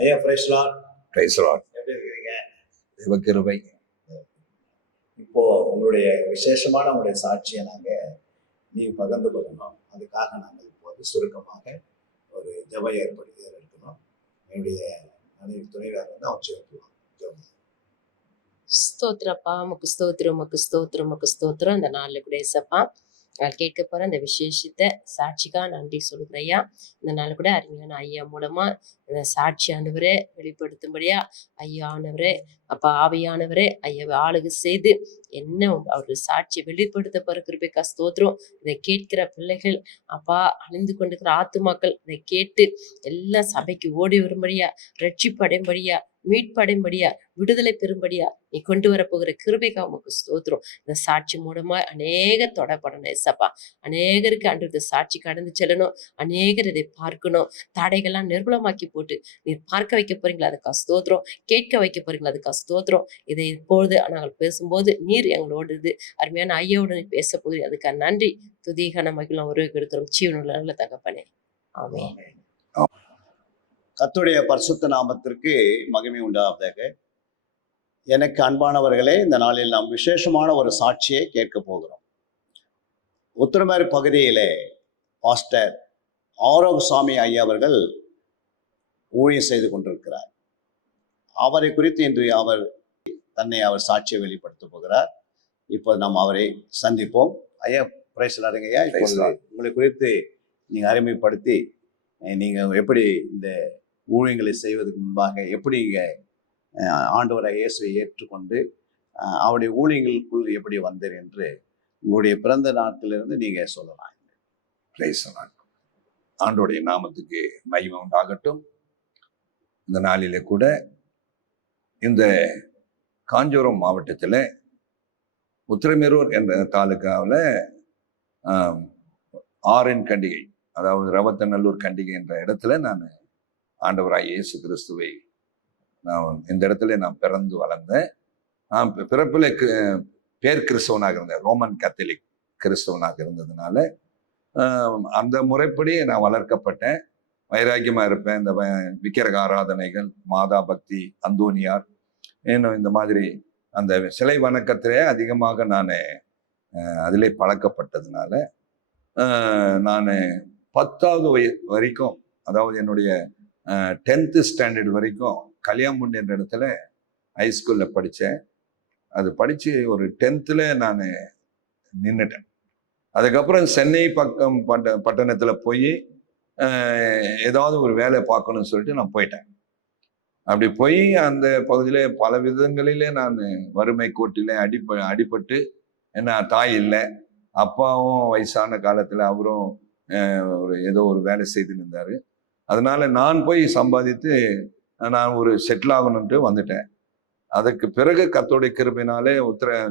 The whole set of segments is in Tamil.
ஐயா பிரைஸ் லார்ட். Price Lord. எப்படி இருக்கிறீங்க? தேவகிருபை. இப்போ உங்களுடைய விசேஷமான உங்களுடைய சாட்சியை நீங்க பகிர்ந்து கொள்ளணும். அதுக்காக நாங்கள் இப்போது சுருக்கமாக ஒரு ஜப ஏற்படுத்தி எடுக்கணும். என்னுடைய மனைவி துணைவியார் அவர் சேர்த்துவோம். ஸ்தோத்திரப்பா, உமக்கு ஸ்தோத்திரம், உமக்கு ஸ்தோத்திரம், உமக்கு ஸ்தோத்திரம். இந்த நாளில் கூட ஏசப்பா நான் கேட்க போற இந்த விசேஷத்தை சாட்சிக்கா நன்றி சொல்கிறேயா. இந்த நாள் கூட அருமையான ஐயா மூலமா இந்த சாட்சி ஆண்டவரே வெளிப்படுத்தும்படியா ஐயா ஆனவரே, அப்பா ஆவியானவரே ஐயாவை ஆளுகை செய்து என்ன அவருடைய சாட்சியை வெளிப்படுத்த போறதுக்கு ஸ்தோத்திரம். இதை கேட்கிற பிள்ளைகள் அப்பா அழிந்து கொண்டிருக்கிற ஆத்துமாக்கள் இதை கேட்டு எல்லா சபைக்கு ஓடி வரும்படியா, ரட்சிப்படையும்படியா, மீட்படையும்படியா, விடுதலை பெறும்படியா நீ கொண்டு வரப்போகிற கிருபைக்கா உமக்கு ஸ்தோத்திரம். இந்த சாட்சி மூலமா அநேக தொடப்படணும் ஏசப்பா. அநேகருக்கு அன்று சாட்சி கடந்து செல்லணும். அநேகர் இதை பார்க்கணும். தடைகள்லாம் நிர்மூலமாக்கி போட்டு நீர் பார்க்க வைக்க போறீங்களா, அதுக்கா ஸ்தோத்திரம். கேட்க வைக்க போறீங்களா, அதுக்கா ஸ்தோத்திரம். இதை இப்பொழுது நாங்கள் பேசும்போது நீர் எங்களோடு இது அருமையான ஐயாவோடு நீ பேச போகிறீங்க, அதுக்கா நன்றி. துதிகான மகிழும் உறவு எடுக்கிறோம் ஜீவனுள்ள நல்ல தகப்பனே, ஆமென். கர்த்தருடைய பரிசுத்த நாமத்திற்கு மகிமை உண்டாவதாக. எனக்கு அன்பானவர்களே, இந்த நாளில் நாம் விசேஷமான ஒரு சாட்சியை கேட்க போகிறோம். உத்திரமேறு பகுதியிலே பாஸ்டர் ஆரோக்கியசாமி ஐயா அவர்கள் ஊழியம் செய்து கொண்டிருக்கிறார். அவரை குறித்து இன்று அவர் சாட்சியை வெளிப்படுத்த போகிறார். இப்போ நாம் அவரை சந்திப்போம். ஐயா பிரைஸ் லார்ட் ஐயா. உங்களை குறித்து நீங்க அறிமுகப்படுத்தி நீங்க எப்படி இந்த ஊழியங்களை செய்வதற்கு முன்பாக எப்படி ஆண்டவரை இயேசுவை ஏற்றுக்கொண்டு அவருடைய ஊழியங்களுக்குள் எப்படி வந்தீர் என்று உங்களுடைய பிறந்த நாட்டிலிருந்து நீங்க சொல்லலாம். Praise Lord. ஆண்டவருடைய நாமத்துக்கு மகிமை உண்டாகட்டும். இந்த நாளிலே கூட இந்த காஞ்சிபுரம் மாவட்டத்தில் உத்திரமேரூர் என்ற தாலுக்காவில் ஆரின் கண்டிகை, அதாவது ரவத்தநல்லூர் கண்டிகை என்ற இடத்துல நான் ஆண்டவராய் இயேசு கிறிஸ்துவை இந்த இடத்துல நான் பிறந்து வளர்ந்தேன். நான் பிறப்பில் பேர் கிறிஸ்தவனாக இருந்தேன். ரோமன் கத்தோலிக் கிறிஸ்தவனாக இருந்ததுனால அந்த முறைப்படி நான் வளர்க்கப்பட்டேன். வைராக்கியமாக இருப்பேன். இந்த விக்கிரக ஆராதனைகள், மாதா பக்தி, அந்தோனியார், இன்னும் இந்த மாதிரி அந்த சிலை வணக்கத்திலே அதிகமாக நான் அதிலே பழக்கப்பட்டதுனால நான் 10வது வரைக்கும், அதாவது என்னுடைய 10th ஸ்டாண்டர்ட் வரைக்கும் கல்யாம்புண்டி என்ற இடத்துல ஹைஸ்கூலில் படித்தேன். அது படித்து ஒரு 10th நான் நின்றுட்டேன். அதுக்கப்புறம் சென்னை பக்கம் பட்டணத்தில் போய் ஏதாவது ஒரு வேலை பார்க்கணும்னு சொல்லிட்டு நான் போயிட்டேன். அப்படி போய் அந்த பகுதியிலே பல விதங்களிலே நான் வறுமை கோட்டிலே அடிபட்டு, என்ன தாய் இல்லை, அப்பாவும் வயசான காலத்தில் அவரும் ஏதோ ஒரு வேலை செய்து இருந்தார். அதனால நான் போய் சம்பாதித்து நான் ஒரு செட்டில் ஆகணுன்ட்டு வந்துட்டேன். அதுக்கு பிறகு கர்த்தருடைய கிருபையினாலே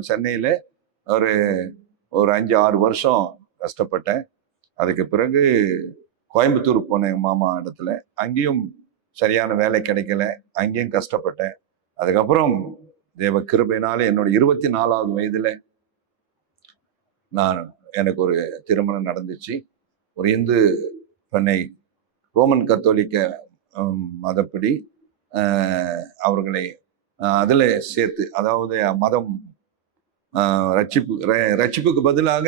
சென்னையில் ஒரு 5-6 வருஷம் கஷ்டப்பட்டேன். அதுக்கு பிறகு கோயம்புத்தூர் போனேன் மாமா இடத்துல. அங்கேயும் சரியான வேலை கிடைக்கல, அங்கேயும் கஷ்டப்பட்டேன். அதுக்கப்புறம் தேவ கிருபையினாலே என்னோட 24வது வயதுல எனக்கு ஒரு திருமணம் நடந்துச்சு. ஒரு இந்து பெண்ணை ரோமன் கத்தோலிக்க மதப்படி அவர்களை அதில் சேர்த்து, அதாவது மதம் ரட்சிப்புக்கு பதிலாக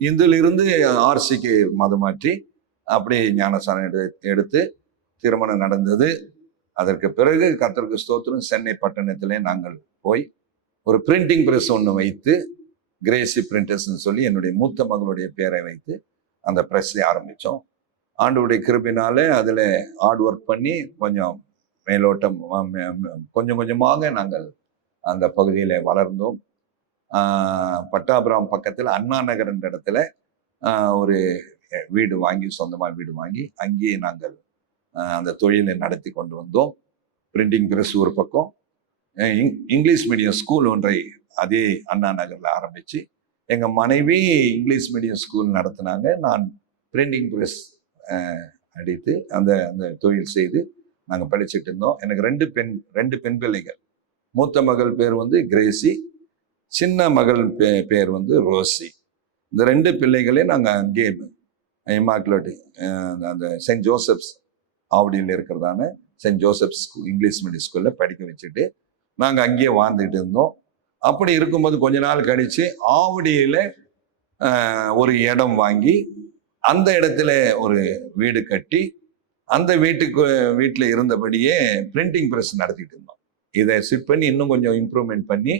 இந்துலிருந்து ஆர்சிக்கு மதம் மாற்றி அப்படி ஞானசாரம் எடுத்து திருமணம் நடந்தது. அதற்கு பிறகு கர்த்தருக்கு ஸ்தோத்திரம், சென்னை பட்டணத்திலே நாங்கள் போய் ஒரு பிரிண்டிங் பிரஸ் ஒன்று வைத்து, கிரேசி பிரிண்டர்ஸ்ன்னு சொல்லி என்னுடைய மூத்த மகளுடைய பேரை வைத்து அந்த ப்ரெஸ்ஸை ஆரம்பித்தோம். ஆண்டவருடைய கிருபினாலே அதில் ஹார்ட் ஒர்க் பண்ணி கொஞ்சம் மேலோட்டம் கொஞ்சம் கொஞ்சமாக நாங்கள் அந்த பகுதியில் வளர்ந்தோம். பட்டாபுரம் பக்கத்தில் அண்ணா நகர் என்ற இடத்துல ஒரு வீடு வாங்கி, சொந்தமாக வீடு வாங்கி அங்கேயே நாங்கள் அந்த தொழிலை நடத்தி கொண்டு வந்தோம். பிரிண்டிங் பிரஸ் ஒரு பக்கம், இங்கிலீஷ் மீடியம் ஸ்கூல் ஒன்றை அதே அண்ணா நகரில் ஆரம்பித்து எங்கள் மனைவி இங்கிலீஷ் மீடியம் ஸ்கூல் நடத்தினாங்க. நான் பிரிண்டிங் பிரஸ் அடித்து அந்த தொழில் செய்து நாங்கள் படிச்சுட்டு இருந்தோம். எனக்கு 2 பெண் பிள்ளைகள். மூத்த மகள் பேர் வந்து கிரேசி, சின்ன மகள் பேர் வந்து ரோசி. இந்த 2 பிள்ளைகளே நாங்கள் அங்கே இமாக்குலேட் அந்த செயின்ட் ஜோசப்ஸ் ஆவடியில் இருக்கிறதான Saint Joseph school English medium ஸ்கூலில் படிக்க வச்சுட்டு நாங்கள் அங்கேயே வாழ்ந்துட்டு இருந்தோம். அப்படி இருக்கும்போது கொஞ்ச நாள் கழித்து ஆவடியில் ஒரு இடம் வாங்கி அந்த இடத்துல ஒரு வீடு கட்டி அந்த வீட்டில் இருந்தபடியே பிரிண்டிங் ப்ரெஸ் நடத்திட்டு இருந்தோம். இதை சிட் பண்ணி இன்னும் கொஞ்சம் இம்ப்ரூவ்மெண்ட் பண்ணி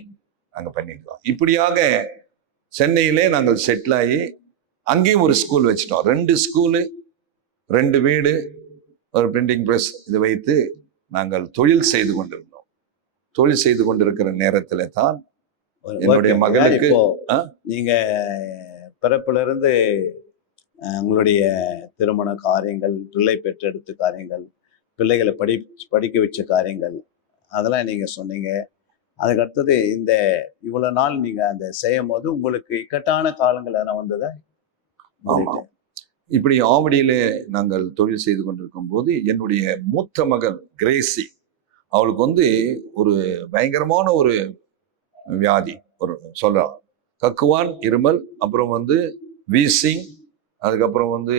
நாங்கள் பண்ணியிருக்கோம். இப்படியாக சென்னையிலே நாங்கள் செட்டில் ஆகி அங்கேயும் ஒரு ஸ்கூல் வச்சிட்டோம். 2 ஸ்கூலு, 2 வீடு, ஒரு பிரிண்டிங் ப்ரெஸ் இதை வைத்து நாங்கள் தொழில் செய்து கொண்டிருந்தோம். தொழில் செய்து கொண்டிருக்கிற நேரத்தில் தான் என்னுடைய மகளுக்கு இப்போ நீங்க பிறப்பிலிருந்து உங்களுடைய திருமண காரியங்கள், பிள்ளை பெற்றெடுத்த காரியங்கள், பிள்ளைகளை படிக்க வச்ச காரியங்கள், அதெல்லாம் நீங்க சொன்னீங்க. அதுக்கு அடுத்தது இந்த இவ்வளவு நாள் நீங்க அந்த செய்யும் போது உங்களுக்கு இக்கட்டான காலங்கள் எதனா வந்ததா? ஆமா. இப்படி ஆவடியிலே நாங்கள் தொழில் செய்து கொண்டிருக்கும் போது என்னுடைய மூத்த மகள் கிரேசி, அவளுக்கு ஒரு பயங்கரமான ஒரு வியாதி, ஒரு சொல்லலாம் கக்குவான், இருமல், அப்புறம் வீசிங், அதுக்கப்புறம்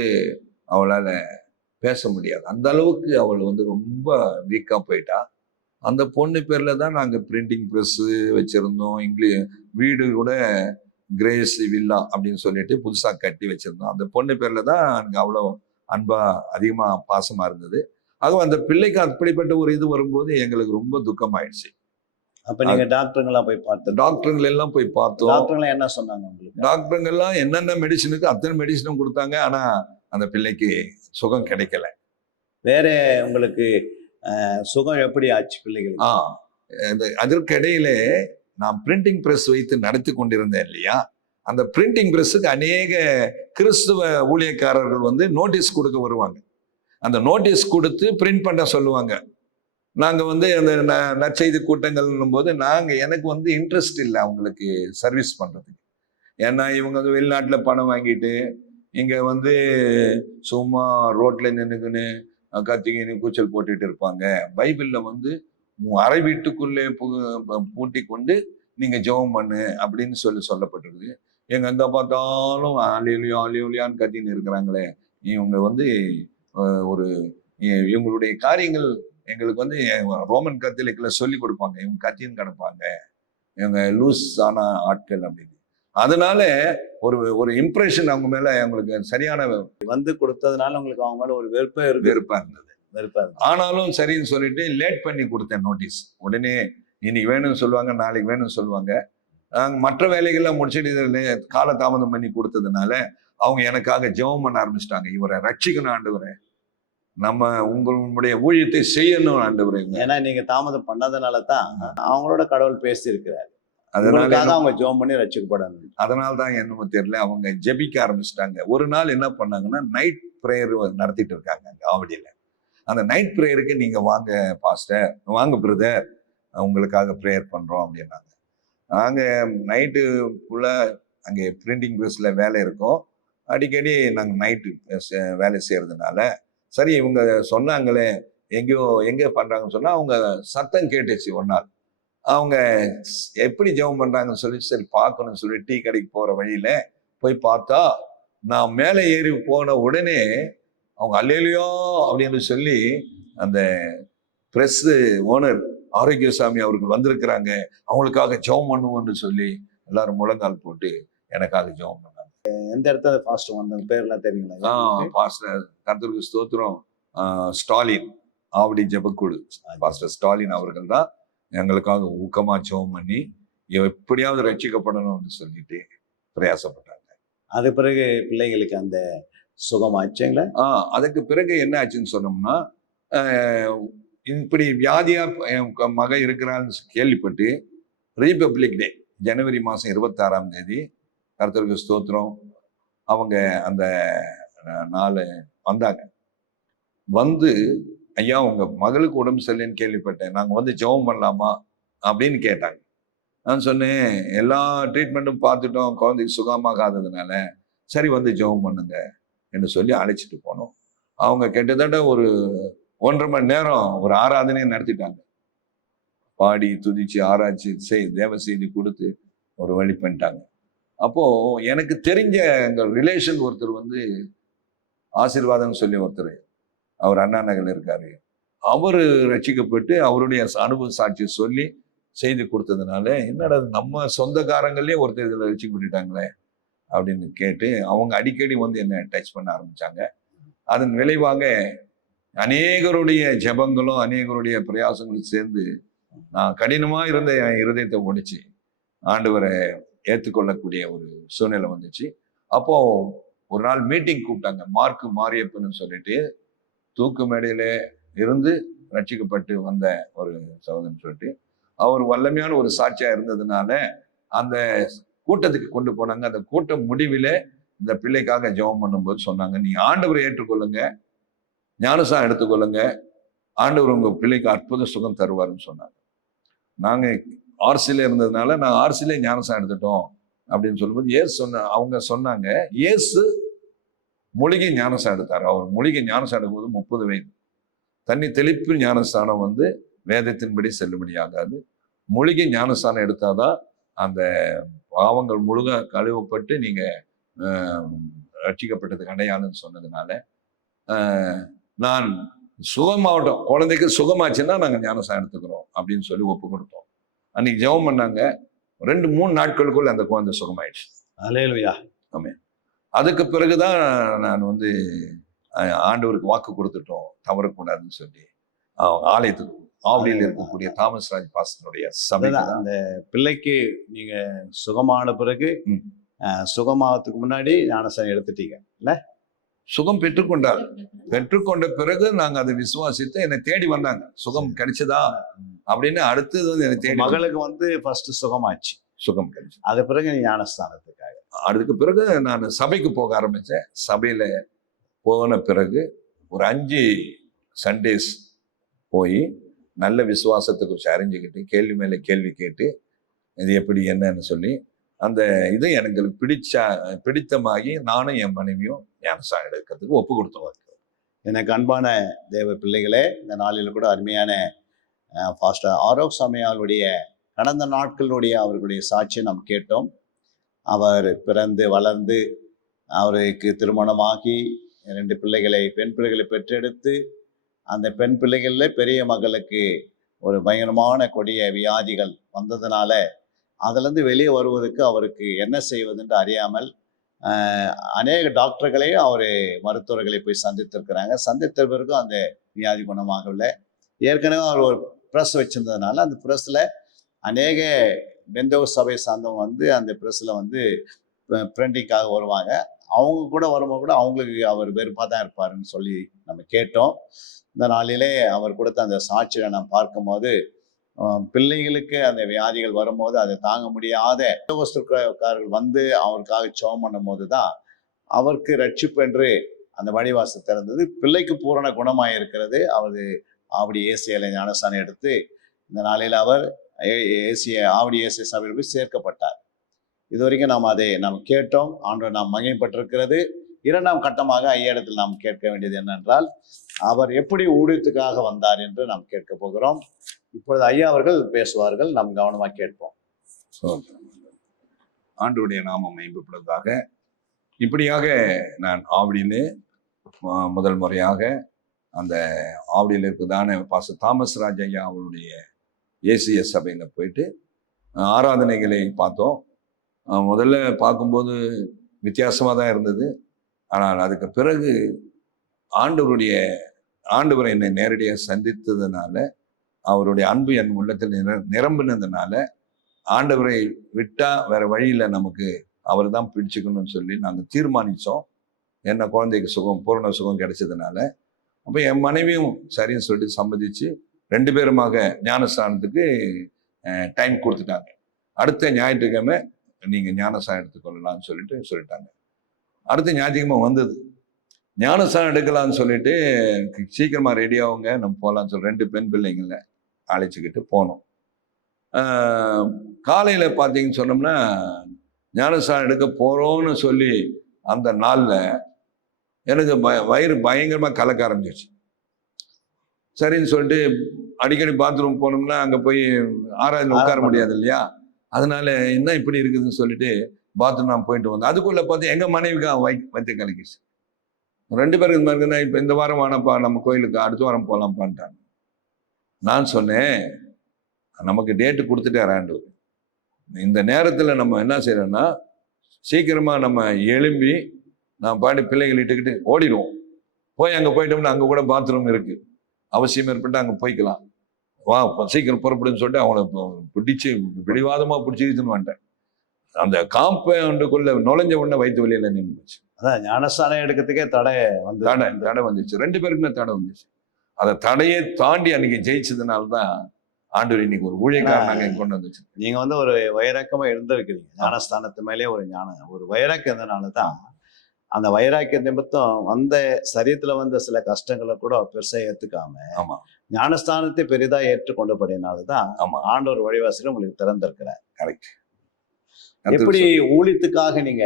அவளால் பேச முடியாது. அந்த அளவுக்கு அவள் ரொம்ப வீக்காக போயிட்டா. அந்த பொண்ணு பேரில் தான் நாங்கள் பிரிண்டிங் ப்ரெஸ்ஸு வச்சுருந்தோம். வீடு கூட கிரேஸ் வில்லா அப்படின்னு சொல்லிட்டு புதுசாக கட்டி வச்சுருந்தோம். அந்த பொண்ணு பேரில் தான் எனக்கு அவ்வளோ அன்பாக அதிகமாக பாசமாக இருந்தது. ஆக அந்த பிள்ளைக்கு அப்படிப்பட்ட ஒரு இது வரும்போது எங்களுக்கு ரொம்ப துக்கமாயிடுச்சு. அப்ப நீங்க டாக்டருங்கெல்லாம் போய் பார்த்தோம்? டாக்டருங்கள் எல்லாம் போய் பார்த்தோம். டாக்டருங்களாம் என்ன சொன்னாங்க உங்களுக்கு? டாக்டருங்கெல்லாம் என்னென்ன மெடிசனுக்கு அத்தனை மெடிசனும் கொடுத்தாங்க. ஆனா அந்த பிள்ளைக்கு சுகம் கிடைக்கல. வேற உங்களுக்கு சுகம் எப்படி ஆச்சு பிள்ளைகளுக்கு? அதற்கிடையில நான் பிரிண்டிங் பிரஸ் வைத்து நடத்தி கொண்டிருந்தேன் இல்லையா, அந்த பிரிண்டிங் பிரஸ்ஸுக்கு அநேக கிறிஸ்துவ ஊழியக்காரர்கள் நோட்டீஸ் கொடுக்க வருவாங்க. அந்த நோட்டீஸ் கொடுத்து பிரிண்ட் பண்ண சொல்லுவாங்க. நாங்கள் அந்த நற்செய்தி கூட்டங்கள்னும் போது எனக்கு இன்ட்ரெஸ்ட் இல்லை அவங்களுக்கு சர்வீஸ் பண்ணுறதுக்கு. ஏன்னா இவங்க வெளிநாட்டில் பணம் வாங்கிட்டு இங்கே சும்மா ரோட்டில் நின்றுக்குன்னு கத்திக்கின்னு கூச்சல் போட்டுட்டு இருப்பாங்க. பைபிளில் அறை வீட்டுக்குள்ளே பூட்டி கொண்டு நீங்கள் ஜெபம் பண்ணு அப்படின்னு சொல்லப்பட்டிருக்கு. எங்க எந்த பார்த்தாலும் அலியலியா அலியலியான்னு கத்தின்னு இருக்கிறாங்களே, இவங்க ஒரு இவங்களுடைய காரியங்கள் எங்களுக்கு ரோமன் கத்தோலிக்கல சொல்லி கொடுப்பாங்க. இவங்க கத்தின்னு கிடப்பாங்க, இவங்க லூஸ் ஆன ஆட்கள் அப்படின்னு. அதனால ஒரு இம்ப்ரெஷன் அவங்க மேல அவங்களுக்கு சரியான கொடுத்ததுனால உங்களுக்கு அவங்க மேல ஒரு வெறுப்பா இருந்தது. ஆனாலும் சரின்னு சொல்லிட்டு லேட் பண்ணி கொடுத்தேன் நோட்டீஸ். உடனே இன்னைக்கு வேணும்னு சொல்லுவாங்க, நாளைக்கு வேணும்னு சொல்லுவாங்க. மற்ற வேலைகள்லாம் முடிச்சுட்டு கால தாமதம் பண்ணி கொடுத்ததுனால அவங்க எனக்காக ஜெபம் பண்ண ஆரம்பிச்சிட்டாங்க. இவரை ரட்சிக்கணும் ஆண்டவரே, நம்ம உங்களுடைய ஊழியத்தை செய்யணும் ஆண்டவரே. ஏன்னா நீங்க தாமதம் பண்ணதுனால தான் அவங்களோட கடவுள் பேசி இருக்கிறார். அதனால அவங்க ஜெபம் பண்ணி ரட்சிக்கப்படணும். அதனால தான் என்னமோ தெரியல, அவங்க ஜெபிக்க ஆரம்பிச்சிட்டாங்க. ஒரு நாள் என்ன பண்ணாங்கன்னா, நைட் ப்ரேயர் நடத்திட்டு இருக்காங்க அங்க ஆவடியில. அந்த நைட் ப்ரேயருக்கு நீங்க வாங்க பாஸ்டர், வாங்க பிரதர், உங்களுக்காக ப்ரேயர் பண்றோம் அப்படின்னாங்க. நாங்க நைட்டு ஃபுல்லா அங்கே பிரிண்டிங் ப்ரெஸ்ல வேலை இருக்கும். அடிக்கடி நாங்கள் நைட்டு வேலை செய்யறதுனால சரி இவங்க சொன்னாங்களே எங்கே பண்றாங்கன்னு சொன்னா அவங்க சத்தம் கேட்டுச்சு. ஒரு நாள் அவங்க எப்படி ஜெபம் பண்றாங்கன்னு சொல்லி சரி பார்க்கணும்னு சொல்லி டீ கடைக்கு போற வழியில போய் பார்த்தா, நான் மேலே ஏறி போன உடனே அவங்க அல்லேலூயா அப்படின்னு சொல்லி அந்த பிரஸ் ஓனர் ஆரோக்கியசாமி அவர்கள் வந்திருக்கிறாங்க, அவங்களுக்காக ஜெபம் பண்ணுவோம்னு சொல்லி எல்லாரும் முழங்கால் போட்டு எனக்காக ஜெபம் பண்ணாங்க. எந்த இடத்துல பாஸ்டர் வந்த பேர்லாம் தெரியுங்களா? பாஸ்டர் கர்த்தருக்கு ஸ்தோத்திரம், ஸ்டாலின், ஆவடி ஜெபக்குழு பாஸ்டர் ஸ்டாலின் அவர்கள் தான் எங்களுக்காக ஊக்கமா ஜெபம் பண்ணி எப்படியாவது ரட்சிக்கப்படணும்னு சொல்லிட்டு பிரயாசப்பட்டாங்க. அது பிறகு பிள்ளைங்களுக்கு அந்த சுகமாச்சுங்களா? அதுக்கு பிறகு என்ன ஆச்சுன்னு சொன்னோம்னா, இப்படி வியாதியா மக இருக்கிறான்னு கேள்விப்பட்டு ரிபப்ளிக் டே ஜனவரி மாதம் 26ஆம் தேதி கர்த்தருக்கு ஸ்தோத்திரம் அவங்க அந்த நாள் வந்தாங்க. ஐயா உங்க மகளுக்கு உடம்பு சரியில்லைன்னு கேள்விப்பட்டேன், நாங்க ஜெபம் பண்ணலாமா அப்படின்னு கேட்டாங்க. நான் சொன்னேன், எல்லா ட்ரீட்மெண்ட்டும் பார்த்துட்டோம், குழந்தைக்கு சுகமாகாததுனால சரி ஜெபம் பண்ணுங்க என்று சொல்லி அழைச்சிட்டு போனோம். அவங்க கிட்டத்தட்ட ஒரு 1.5 மணி நேரம் ஒரு ஆராதனையை நடத்திட்டாங்க. பாடி துதிச்சு ஆராய்ச்சி தேவ செய்தி கொடுத்து ஒரு வழி பண்ணிட்டாங்க. அப்போ எனக்கு தெரிஞ்ச எங்க ரிலேஷன் ஒருத்தர் ஆசீர்வாதம் சொல்லி ஒருத்தர், அவர் அண்ணா நகர்ல இருக்காரு. அவரு ரட்சிக்கப்பட்டு அவருடைய அனுபவ சாட்சியை சொல்லி செய்தி கொடுத்ததுனால, என்னடா இது நம்ம சொந்தக்காரங்களே ஒருத்தர் இதுல ரட்சிக்கப்பட்டுட்டாங்களே அப்படின்னு கேட்டு அவங்க அடிக்கடி வந்து என்ன டச் பண்ண ஆரம்பிச்சாங்க. அதன் விளைவாக அநேகருடைய ஜெபங்களும் அநேகருடைய பிரயாசங்களும் சேர்ந்து நான் கடினமா இருந்த என் இருதயத்தை உடைச்சு ஆண்டவரை ஏற்றுக்கொள்ளக்கூடிய ஒரு சூழ்நிலை வந்துச்சு. அப்போ ஒரு நாள் மீட்டிங் கூப்பிட்டாங்க. மார்க்கு மாரியப்பன்னு சொல்லிட்டு தூக்கு மேடையில இருந்து ரட்சிக்கப்பட்டு வந்த ஒரு சகோதரன் சொல்லிட்டு அவர் வல்லமையான ஒரு சாட்சியா இருந்ததுனால அந்த கூட்டத்துக்கு கொண்டு போனாங்க. அந்த கூட்டம் முடிவில இந்த பிள்ளைக்காக ஜெபம் பண்ணும்போது சொன்னாங்க, நீ ஆண்டவரை ஏற்றுக்கொள்ளுங்க, ஞானசாரம் எடுத்துக்கொள்ளுங்க, ஆண்டவர் உங்க பிள்ளைக்கு அற்புத சுகம் தருவாருன்னு சொன்னாங்க. நாங்க ஆர்சில இருந்ததுனால நான் ஆர்சிலே ஞானசாரம் எடுத்துட்டோம் அப்படின்னு சொல்லும்போது அவங்க சொன்னாங்க, இயேசு மூலிகை ஞானசாரம் எடுத்தார். அவர் மூலிகை ஞானசாரம் எடுக்கும்போது 30 வயது. தண்ணி தெளிப்பு ஞானஸ்தானம் வந்து வேதத்தின்படி செல்லுபடியாகாது. மூலிகை ஞானஸ்தானம் எடுத்தாதான் அந்த பாவங்கள் முழுக கழுவப்பட்டு நீங்க ரட்சிக்கப்பட்டதுக்கு அடையாளம்னு சொன்னதுனால நான் சுகமாகட்டும், குழந்தைக்கு சுகமாச்சுன்னா நாங்கள் ஞானஸ்தானம் எடுத்துக்கிறோம் அப்படின்னு சொல்லி ஒப்பு கொடுத்தோம். அன்னைக்கு ஜெபம் பண்ணாங்க. 2-3 நாட்களுக்குள்ள அந்த குழந்தை சுகமாயிடுச்சு. அல்லேலூயா. ஆமென். அதுக்கு பிறகுதான் நான் வந்து ஆண்டவருக்கு வாக்கு கொடுத்துட்டோம், தவறக்கூடாதுன்னு சொல்லி ஆலயத்துக்கு ஆவடியில் இருக்கக்கூடிய தாமஸ் ராஜ் பாஸ்டருடைய சபை. அந்த பிள்ளைக்கு நீங்க சுகமான பிறகு சுகமாகறதுக்கு முன்னாடி ஞானசாரம் எடுத்துட்டீங்க இல்ல? சுகம் பெற்றுக்கொண்டார். பெற்றுக்கொண்ட பிறகு நாங்க அதை விசுவாசித்து என்னை தேடி வந்தாங்க. சுகம் கிடைச்சதா அப்படின்னு அடுத்தது வந்து என்னை தேடி. மகளுக்கு வந்து ஃபர்ஸ்ட் சுகமாச்சு, சுகம் கிடைச்சு. அது பிறகு ஞானஸ்தானத்துக்காக அதுக்கு பிறகு நான் சபைக்கு போக ஆரம்பிச்சேன். சபையில போன பிறகு ஒரு 5 சண்டேஸ் போய் நல்ல விசுவாசத்தை குறித்து அறிஞ்சுக்கிட்டு கேள்வி மேலே கேள்வி கேட்டு இது எப்படி என்னன்னு சொல்லி அந்த இது எனக்கு பிடித்தமாகி நானும் என் மனைவியும் ஞானசாரம் எடுக்கிறதுக்கு ஒப்பு கொடுத்தோம். எனக்கு அன்பான தேவ பிள்ளைகளே, இந்த நாளில் கூட அருமையான பாஸ்டர் ஆரோக் சாமியாருடைய கடந்த நாட்களுடைய அவர்களுடைய சாட்சியை நாம் கேட்டோம். அவர் பிறந்து வளர்ந்து அவருக்கு திருமணமாகி 2 பிள்ளைகளை, பெண் பிள்ளைகளை பெற்றெடுத்து அந்த பெண் பிள்ளைகளில் பெரிய மகளுக்கு ஒரு பயங்கரமான கொடிய வியாதிகள் வந்ததுனால அதுலேருந்து வெளியே வருவதற்கு அவருக்கு என்ன செய்வதுன்னு அறியாமல் அநேக டாக்டர்களையும் அவர் மருத்துவர்களை போய் சந்தித்திருக்கிறாங்க. சந்தித்த பிறகும் அந்த வியாதி குணமாகவில்லை. ஏற்கனவே அவர் ஒரு ப்ரெஸ் வச்சிருந்ததுனால அந்த ப்ரெஸ்ஸில் அநேக பெந்தோவ சபை சார்ந்தவங்க வந்து அந்த ப்ரெஸ்ஸில் வந்து பிரிண்டிங்காக வருவாங்க. அவங்க கூட வரும்போது கூட அவங்களுக்கு அவர் வெறுப்பாக தான் இருப்பாருன்னு சொல்லி நம்ம கேட்டோம். இந்த நாளிலே அவர் கொடுத்த அந்த சாட்சியை நாம் பார்க்கும்போது பிள்ளைகளுக்கு அந்த வியாதிகள் வரும்போது அதை தாங்க முடியாத உத்தியோகஸ்தர்கள் வந்து அவருக்காக ஜெபம் பண்ணும் போது தான் அவருக்கு ரட்சிப்பு என்று அந்த வழிவாசல் திறந்தது. பிள்ளைக்கு பூரண குணமாக இருக்கிறது. அவர் ஆவடி ஏசியில ஞானஸ்தானம் எடுத்து இந்த நாளில் அவர் ஆவடி ஏசிய சபையில் போய் சேர்க்கப்பட்டார். இதுவரைக்கும் நாம் கேட்டோம். ஆண்டவர் நாம் மகிமைப்பட்டிருக்கிறது. 2ஆம் கட்டமாக ஐயாயிரத்தில் நாம் கேட்க வேண்டியது என்னென்றால் அவர் எப்படி ஊழியத்துக்காக வந்தார் என்று நாம் கேட்க போகிறோம். இப்பொழுது ஐயா அவர்கள் பேசுவார்கள். நாம் கவனமாக கேட்போம். ஆண்டவருடைய நாமம் மகிமைப்படுவதாக. இப்படியாக நான் ஆவடியிலே முதல் முறையாக அந்த ஆவடியில் இருக்குதான பாஸ்டர் தாமஸ் ராஜ் ஐயா அவருடைய ஏசிய சபையில் போயிட்டு ஆராதனைகளை பார்த்தோம். முதல்ல பார்க்கும்போது வித்தியாசமாக தான் இருந்தது. ஆனால் அதுக்கு பிறகு ஆண்டவரை என்னை நேரடியாக சந்தித்ததுனால, அவருடைய அன்பு என் உள்ளத்தில் நிரம்பினதுனால, ஆண்டவரை விட்டா வேற வழியில் நமக்கு அவர் தான் பிடிச்சுக்கணும்னு சொல்லி நாங்கள் தீர்மானித்தோம். என்ன குழந்தைக்கு சுகம், பூரண சுகம் கிடைச்சதுனால. அப்போ என் மனைவியும் சரின்னு சொல்லிட்டு சம்மதிச்சு 2 பேருமாக ஞானஸ்தானத்துக்கு டைம் கொடுத்துட்டாங்க. அடுத்த ஞாயிற்றுக்கிழமை நீங்கள் ஞானஸ்தானம் எடுத்துக்கொள்ளலாம்னு சொல்லிட்டாங்க. அடுத்த ஞாயிற்றுக்கிழமை வந்தது. ஞானஸ்தானம் எடுக்கலாம்னு சொல்லிட்டு சீக்கிரமா ரெடி ஆகுங்க, நம்ம போகலான்னு சொல்லி 2 பெண் பிள்ளைங்களை அழைச்சிக்கிட்டு போனோம். காலையில் பார்த்தீங்கன்னு சொன்னோம்னா ஞானஸ்தானம் எடுக்க போகிறோன்னு சொல்லி அந்த நாளில் எனக்கு வயிறு பயங்கரமாக கலக்க ஆரம்பிச்சிருச்சு. சரின்னு சொல்லிட்டு அடிக்கடி பாத்ரூம் போனோம்னா அங்கே போய் ஆராய்ச்சி உட்கார முடியாது இல்லையா? அதனால என்ன இப்படி இருக்குதுன்னு சொல்லிட்டு பாத்ரூம் நான் போயிட்டு வந்தேன். அதுக்குள்ளே பார்த்து எங்கள் மனைவிக்கு வயிற்று கலக்கிடுச்சு. 2 பேருக்கு இந்த மாதிரி இருக்குன்னா இப்போ இந்த வாரம் வானப்பா நம்ம கோயிலுக்கு அடுத்த வாரம் போகலாம்ப்பான்ட்டாங்க. நான் சொன்னேன், நமக்கு டேட்டு கொடுத்துட்டார் ஆண்டவர். இந்த நேரத்தில் நம்ம என்ன செய்யறோம்னா, சீக்கிரமா நம்ம எழும்பி நான் பாட்டு பிள்ளைகள் இட்டுக்கிட்டு ஓடிடுவோம். போய் அங்கே போயிட்டோம்னா அங்கே கூட பாத்ரூம் இருக்கு, அவசியம் ஏற்பட்டு அங்கே போய்க்கலாம். வா சீக்கிரம் புறப்படுன்னு சொல்லிட்டு அவங்கள பிடிச்சு பிடிவாதமா பிடிச்சிருச்சுன்னு வந்துட்டேன். அந்த காம்பவுண்டுக்குள்ள நுழைஞ்ச உடனே வயிற்று வழியில நின்று போச்சு. அதான் ஞானஸ்தானம் எடுக்கிறதுக்கே தடை தடை வந்துச்சு. 2 பேருக்குமே தடை வந்துச்சு. அதை தடையை தாண்டி அன்னைக்கு ஜெயிச்சதுனால்தான் ஆண்டவர் இன்னைக்கு ஒரு ஊழியக்காரனாக கொண்டு வந்துச்சு. நீங்க ஒரு வைராக்கியமா இருந்திருக்கிறீங்க. ஞானஸ்தானத்து மேலே ஒரு வைராக்கியம் இருந்தனாலதான் அந்த வைராக்கிய நிமித்தம் வந்த சரீரத்துல வந்த சில கஷ்டங்களை கூட பெருசா ஏத்துக்காம ஆமா ஞானஸ்தானத்தை பெரிதா ஏற்றுக்கொண்டபடினாலதான் ஆமா ஆண்டவர் வழிவாசல உங்களுக்கு திறந்திருக்கிறார். கரெக்ட். எப்படி ஊழியத்துக்காக நீங்க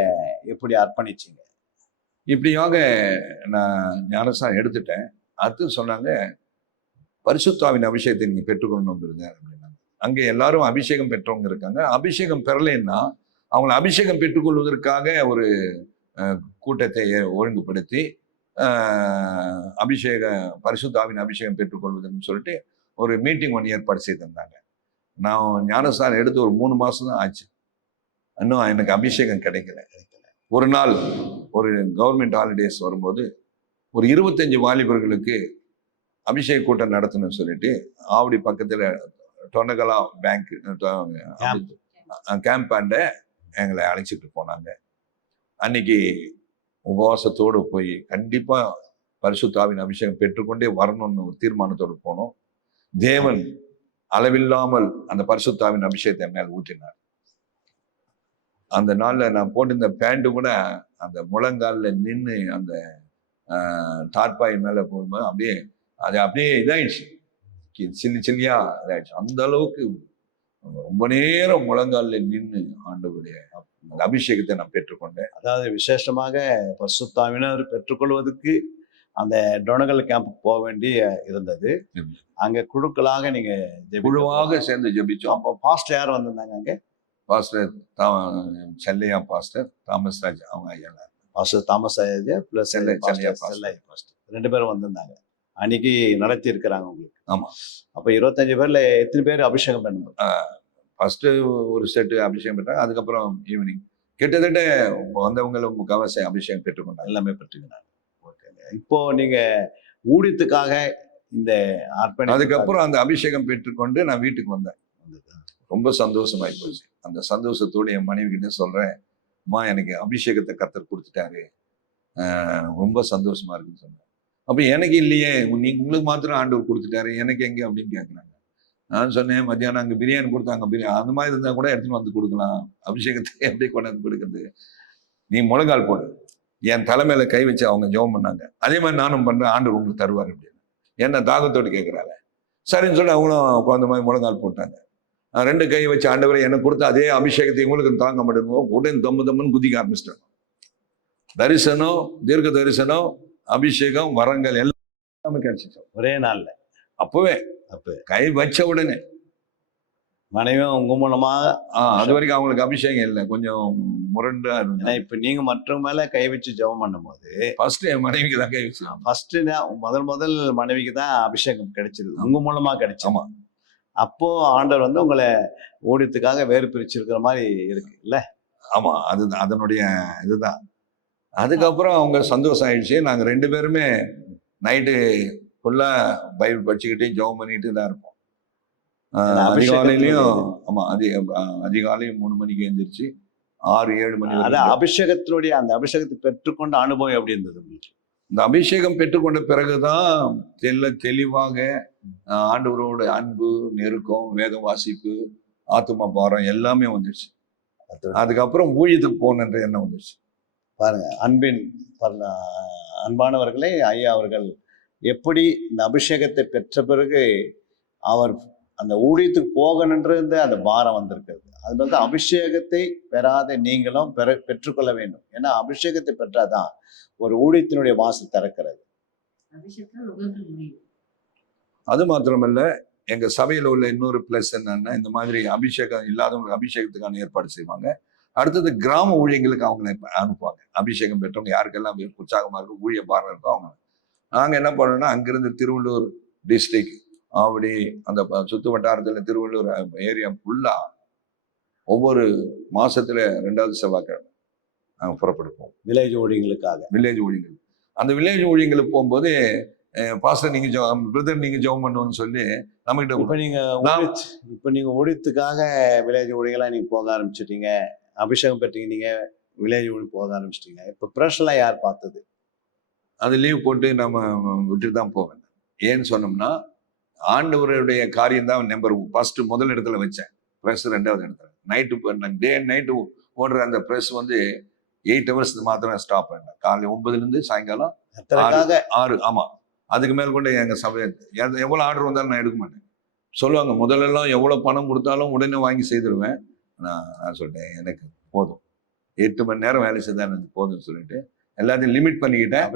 எப்படி அர்ப்பணிச்சீங்க? இப்படியாக நான் ஞானஸ்தானம் எடுத்துட்டேன். அடுத்து சொன்னாங்க, பரிசுத்தாவின் அபிஷேகத்தை நீங்க பெற்றுக்கொள்ளணும் அப்படின்னாங்க. அங்கே எல்லாரும் அபிஷேகம் பெற்றவங்க இருக்காங்க. அபிஷேகம் பெறலைன்னா அவங்களை அபிஷேகம் பெற்றுக்கொள்வதற்காக ஒரு கூட்டத்தை ஒழுங்குபடுத்தி பரிசுத்தாவின் அபிஷேகம் பெற்றுக்கொள்வதுன்னு சொல்லிட்டு ஒரு மீட்டிங் ஒன்று ஏற்பாடு செய்திருந்தாங்க. நான் ஞானஸ்தானம் எடுத்து ஒரு 3 மாசம் தான் ஆச்சு. இன்னும் எனக்கு அபிஷேகம் கிடைக்கல. ஒரு நாள் ஒரு கவர்மெண்ட் ஹாலிடேஸ் வரும்போது ஒரு 25 வாலிபர்களுக்கு அபிஷேக கூட்டம் நடத்தணும்னு சொல்லிட்டு ஆவடி பக்கத்துல டொனகலா பேங்க் கேம்பாண்ட எங்களை அழைச்சிட்டு போனாங்க. அன்னைக்கு உபவாசத்தோடு போய் கண்டிப்பா பரிசுத்தாவின் அபிஷேகம் பெற்றுக்கொண்டே வரணும்னு ஒரு தீர்மானத்தோடு போனோம். தேவன் அளவில்லாமல் அந்த பரிசுத்தாவின் அபிஷேகத்தை மேல் ஊற்றினார். அந்த நாள்ல நான் போட்டிருந்த பேண்ட் கூட அந்த முழங்கால்ல நின்று அந்த தாட்பாய் மேல போகும்போது அப்படியே இதாயிடுச்சு, சில்லியா இதாயிடுச்சு. அந்த அளவுக்கு ரொம்ப நேரம் முழங்கால்ல நின்று ஆண்டவருடைய அபிஷேகத்தை நான் பெற்றுக்கொண்டேன். அதாவது விசேஷமாக பரிசுத்தாவினர் பெற்றுக்கொள்வதற்கு அந்த டொனகல் கேம்புக்கு போக வேண்டி இருந்தது. அங்க குழுக்களாக நீங்க குழுவாக சேர்ந்து ஜெபிச்சோம். அப்போ பாஸ்டர் யார் வந்திருந்தாங்க அங்க? Pastor Chellaiah pastor, Thomas Raj அவங்க ஐயா. Pastor Thomas Raj plus Chellaiah pastor 2 பேரும் வந்திருந்தாங்க. அன்னைக்கு நடத்தி இருக்கிறாங்க உங்களுக்கு. ஆமா. அப்ப 25 பேர்ல எத்தனை பேர் அபிஷேகம் பண்ணணும்? ஃபர்ஸ்ட் ஒரு செட்டு அபிஷேகம் பெற்றாங்க. அதுக்கப்புறம் ஈவினிங் கிட்டத்தட்ட வந்தவங்களும் முக்காவாசி அபிஷேகம் பெற்றுக்கொண்டாங்க, எல்லாமே பெற்றுக்கினாங்க. ஓகேங்க. இப்போ நீங்க ஊழியத்துக்காக இந்த அதுக்கப்புறம் அந்த அபிஷேகம் பெற்றுக்கொண்டு நான் வீட்டுக்கு வந்தேன். ரொம்ப சந்தோஷமாயி போச்சு. அந்த சந்தோஷத்தோடு என் மனைவி கிட்ட சொல்றேன், அம்மா எனக்கு அபிஷேகத்தை கர்த்தர் கொடுத்துட்டாரு, ரொம்ப சந்தோஷமா இருக்குன்னு சொன்னேன். அப்ப எனக்கு இல்லையே, உங்களுக்கு மாத்திரம் ஆண்டவர் கொடுத்துட்டாரு, எனக்கு எங்க அப்படின்னு கேட்குறாங்க. நான் சொன்னேன், மத்தியானம் அங்கே பிரியாணி கொடுத்தாங்க, அந்த மாதிரி இருந்தால் கூட எடுத்துன்னு வந்து கொடுக்கலாம், அபிஷேகத்தை எப்படி கொண்டாந்து கொடுக்குறது, நீ முழங்கால் போடு. என் தலைமையில கை வச்சு அவங்க ஜெபம் பண்ணாங்க. அதே மாதிரி நானும் பண்றேன், ஆண்டவர் உங்களுக்கு தருவார் அப்படின்னு. என்ன தாகத்தோடு கேட்குறாங்க. சரின்னு சொல்லி அவங்களும் குழந்த மாதிரி முழங்கால் போட்டாங்க. நான் 2 கை வச்சு ஆண்டவரை எனக்கு கொடுத்த அதே அபிஷேகத்தை உங்களுக்கு தாங்க மாட்டேங்க, உடனே தம்முன்னு குதிக்க ஆரம்பிச்சிட்டாங்க. தரிசனம், தீர்க்க தரிசனம், அபிஷேகம், வரங்கள் எல்லாமே கிடைச்சிட்டோம் ஒரே நாள்ல. அப்பவே கை வச்ச உடனே மனைவியும் உங்க மூலமா அது வரைக்கும் அவங்களுக்கு அபிஷேகம் இல்லை, கொஞ்சம் முரண்டா இருந்தா. இப்ப நீங்க மற்றவங்க மேல கை வச்சு ஜெபம் பண்ணும் போது ஃபர்ஸ்ட் என் மனைவிக்கு தான் கை வச்சு. ஃபர்ஸ்ட் முதல் மனைவிக்கு தான் அபிஷேகம் கிடைச்சது, உங்க மூலமா கிடைச்சு. ஆமா. அப்போ ஆண்டவர் உங்களை ஊழியத்துக்காக வேறு பிரிச்சிருக்கிற மாதிரி இருக்கு இல்ல? ஆமா, அது அதனுடைய இதுதான். அதுக்கப்புறம் அவங்க சந்தோஷம் ஆயிடுச்சு. நாங்க 2 பேருமே நைட்டு ஃபுல்லா பைபிள் படிச்சுக்கிட்டே ஜெபம் பண்ணிட்டு தான் இருப்போம். அதிகாலையிலையும் ஆமா அதிகாலையும் 3 மணிக்கு எழுந்திரிச்சு 6-7 மணி. அபிஷேகத்தினுடைய அந்த அபிஷேகத்தை பெற்றுக்கொண்ட அனுபவம் எப்படி இருந்தது உங்களுக்கு? இந்த அபிஷேகம் பெற்றுக்கொண்ட பிறகுதான் தெளிவாக ஆண்டவரோட அன்பு, நெருக்கம், வேத வாசிப்பு, ஆத்தும பாரம் எல்லாமே வந்துடுச்சு. அதுக்கப்புறம் ஊழியத்துக்கு போகணுன்ற எண்ணம் வந்துடுச்சு. பாருங்க, அன்பானவர்களே, ஐயா அவர்கள் எப்படி இந்த அபிஷேகத்தை பெற்ற பிறகு அவர் அந்த ஊழியத்துக்கு போகணுன்றது அந்த பாரம் வந்திருக்கிறது. அது வந்து அபிஷேகத்தை பெறாத நீங்களும் பெற்றுக்கொள்ள வேண்டும். ஏன்னா அபிஷேகத்தை பெற்றாதான் ஒரு ஊழியத்தினுடைய வாசல் திறக்கிறது. அது மாத்திரமல்ல, எங்க சபையில உள்ள இன்னொரு பிளஸ் என்னன்னா, இந்த மாதிரி அபிஷேகம் இல்லாதவங்க அபிஷேகத்துக்கான ஏற்பாடு செய்வாங்க. அடுத்தது கிராம ஊழியங்களுக்கு அவங்களை அனுப்புவாங்க. அபிஷேகம் பெற்றவங்க யாருக்கெல்லாம் உற்சாகமா இருக்கும், ஊழிய பாரம் இருக்கும், அவங்க நாங்க என்ன பண்ணோம்னா, அங்கிருந்து திருவள்ளூர் டிஸ்ட்ரிக்ட் ஆவடி அந்த சுத்து வட்டாரத்துல திருவள்ளூர் ஏரியா ஃபுல்லா ஒவ்வொரு மாசத்துல 2வது செவ்வாய்க்கிழமை நாங்கள் புறப்படுப்போம் வில்லேஜ் ஊழியங்களுக்காக. வில்லேஜ் ஊழியங்கள். அந்த வில்லேஜ் ஊழியங்களுக்கு போகும்போது பாஸ்டர் நீங்க பிரதர் நீங்க ஜெபம் பண்ணுவோம்னு சொல்லி நம்மகிட்ட இப்ப நீங்க இப்ப நீங்க ஊழியத்துக்காக வில்லேஜ் ஊழியங்களா நீங்க போக ஆரம்பிச்சிட்டீங்க, அபிஷேகம் பெற்றீங்க, நீங்க வில்லேஜ் ஊழியம் போக ஆரம்பிச்சிட்டீங்க. இப்ப ப்ரெஷர்லாம் யார் பார்த்தது? அது லீவ் போட்டு நம்ம விட்டுட்டு தான் போவேன். ஏன்னு சொன்னோம்னா ஆண்டவருடைய காரியம் தான் நம்பர் ஃபர்ஸ்ட் முதல் இடத்துல வச்சேன். ப்ரெஸ் 2வது இடத்துல. நைட்டு டே அண்ட் நைட்டு ஓடுற அந்த ப்ரெஸ் வந்து 8 ஹவர்ஸ் மாத்திரம் ஸ்டாப் பண்ணேன். காலையில் 9லேருந்து சாயங்காலம் 6. ஆமா, அதுக்கு மேல் கொண்டு எங்க சபை எவ்வளவு ஆர்டர் வந்தாலும் நான் எடுக்க மாட்டேன். சொல்லுவாங்க முதல்லலாம் எவ்வளவு பணம் கொடுத்தாலும் உடனே வாங்கி செய்திருவேன். நான் சொல்லிட்டேன் எனக்கு போதும், 8 மணி நேரம் வேலை செய்தா எனக்கு போதும்னு சொல்லிட்டு எல்லாத்தையும் லிமிட் பண்ணிக்கிட்டேன்.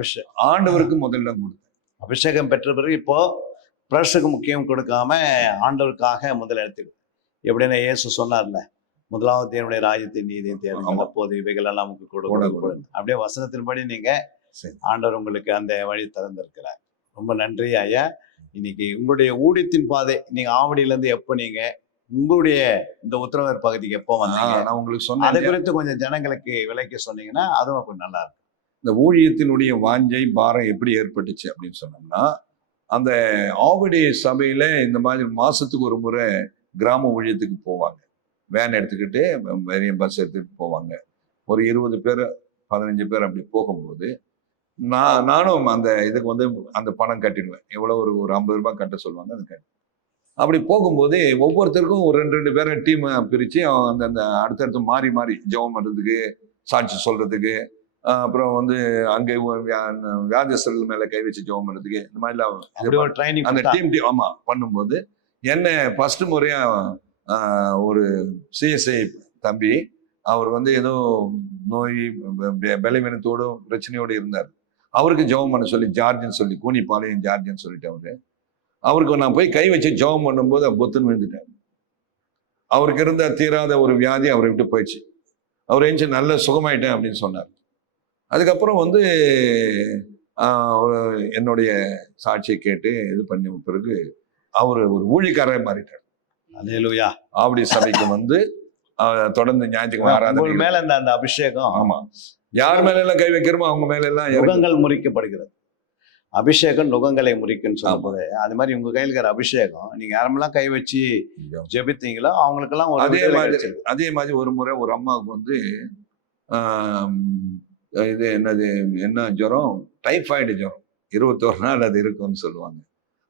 ஆண்டவருக்கு முதல்ல கொடுத்தேன். அபிஷேகம் பெற்ற பிறகு இப்போ ப்ரெஷருக்கு முக்கியம் கொடுக்காம ஆண்டவருக்காக முதல் எடுத்துக்கிட்டு, எப்படின்னா இயேசு சொன்னார்ல, முதலாவது என்னுடைய ராஜ்யத்தின் நீதியை தேடுங்கள், அப்போது இவைகள் எல்லாம் நமக்கு கொடுக்கப்படும். அப்படியே வசனத்தின்படி நீங்க ஆண்டவர் உங்களுக்கு அந்த வழி திறந்திருக்கிறார். ரொம்ப நன்றி ஐயா. இன்னைக்கு உங்களுடைய ஊழியத்தின் பாதை, நீங்க ஆவடியில இருந்து எப்போ நீங்க உங்களுடைய இந்த உத்தரவர் பகுதிக்கு எப்போ வந்தீங்க, நான் உங்களுக்கு சொன்னேன். அதை குறித்து கொஞ்சம் ஜனங்களுக்கு விளக்கி சொன்னீங்கன்னா அதுவும் கொஞ்சம் நல்லா இருக்கும். இந்த ஊழியத்தினுடைய வாஞ்சை பாரம் எப்படி ஏற்பட்டுச்சு அப்படின்னு சொன்னோம்னா, அந்த ஆவடி சபையில இந்த மாதிரி மாசத்துக்கு ஒரு முறை கிராம ஊழியத்துக்கு போவாங்க. வேன் எடுத்துக்கிட்டு பெரிய பஸ் எடுத்துக்கிட்டு போவாங்க. ஒரு 20 பேர் 15 பேர் அப்படி போகும்போது நானும் அந்த இதுக்கு வந்து அந்த பணம் கட்டிடுவேன். எவ்வளோ ஒரு 50 ரூபாய் கட்ட சொல்லுவாங்க, அது கட்டி அப்படி போகும்போது ஒவ்வொருத்தருக்கும் ஒரு 2 பேரை டீம் பிரித்து அந்த அடுத்தடுத்து மாறி மாறி ஜெபம் பண்ணுறதுக்கு, சாட்சி சொல்றதுக்கு, அப்புறம் வந்து அங்கே வியாதிஸ்தர்கள் மேல கை வச்சு ஜெபம் பண்ணுறதுக்கு, இந்த மாதிரிலாம் அந்த டீம் ஆமா பண்ணும்போது என்ன ஃபர்ஸ்ட் முறையா ஒரு சிஎஸ்ஐ தம்பி, அவர் வந்து ஏதோ நோய் பலவீனத்தோடும் பிரச்சனையோடு இருந்தார். அவருக்கு ஜெபம் பண்ண சொல்லி ஜார்ஜ்னு சொல்லி, கூனிப்பாளையம் ஜார்ஜ்னு சொல்லிட்டு அவருக்கு நான் போய் கை வச்சு ஜெபம் பண்ணும்போது பொத்துன்னு விழுந்துட்டார். அவருக்கு இருந்த தீராத ஒரு வியாதி அவரை விட்டு போயிடுச்சு. அவர் எழுந்து நல்ல சுகமாயிட்டேன் அப்படின்னு சொன்னார். அதுக்கப்புறம் வந்து என்னுடைய சாட்சியை கேட்டு இது பண்ண பிறகு அவர் ஒரு ஊழியக்காரரை மாறிட்டார். அல்லேலூயா. ஆவடி சபைக்கு வந்து தொடர்ந்து ஞாயிற்றுக்கிழமை ஆராதனை மேல அந்த அபிஷேகம், ஆமா, யார் மேல எல்லாம் கை வைக்கிறோமோ அவங்க மேல எல்லாம் நுகங்கள் முறிக்கப்படுகிறது. அபிஷேகம் நுகங்களை முறிக்குன்னு சொல்லும்போது அது மாதிரி உங்க கையில் இருக்கிற அபிஷேகம் நீங்க யாரெல்லாம் கை வச்சு ஜெபித்தீங்களோ அவங்களுக்கெல்லாம் அதே மாதிரி ஒரு முறை ஒரு அம்மாவுக்கு வந்து இது என்ன ஜுரம், டைஃபாய்டு ஜுரம், 21 நாள் அது இருக்குன்னு சொல்லுவாங்க.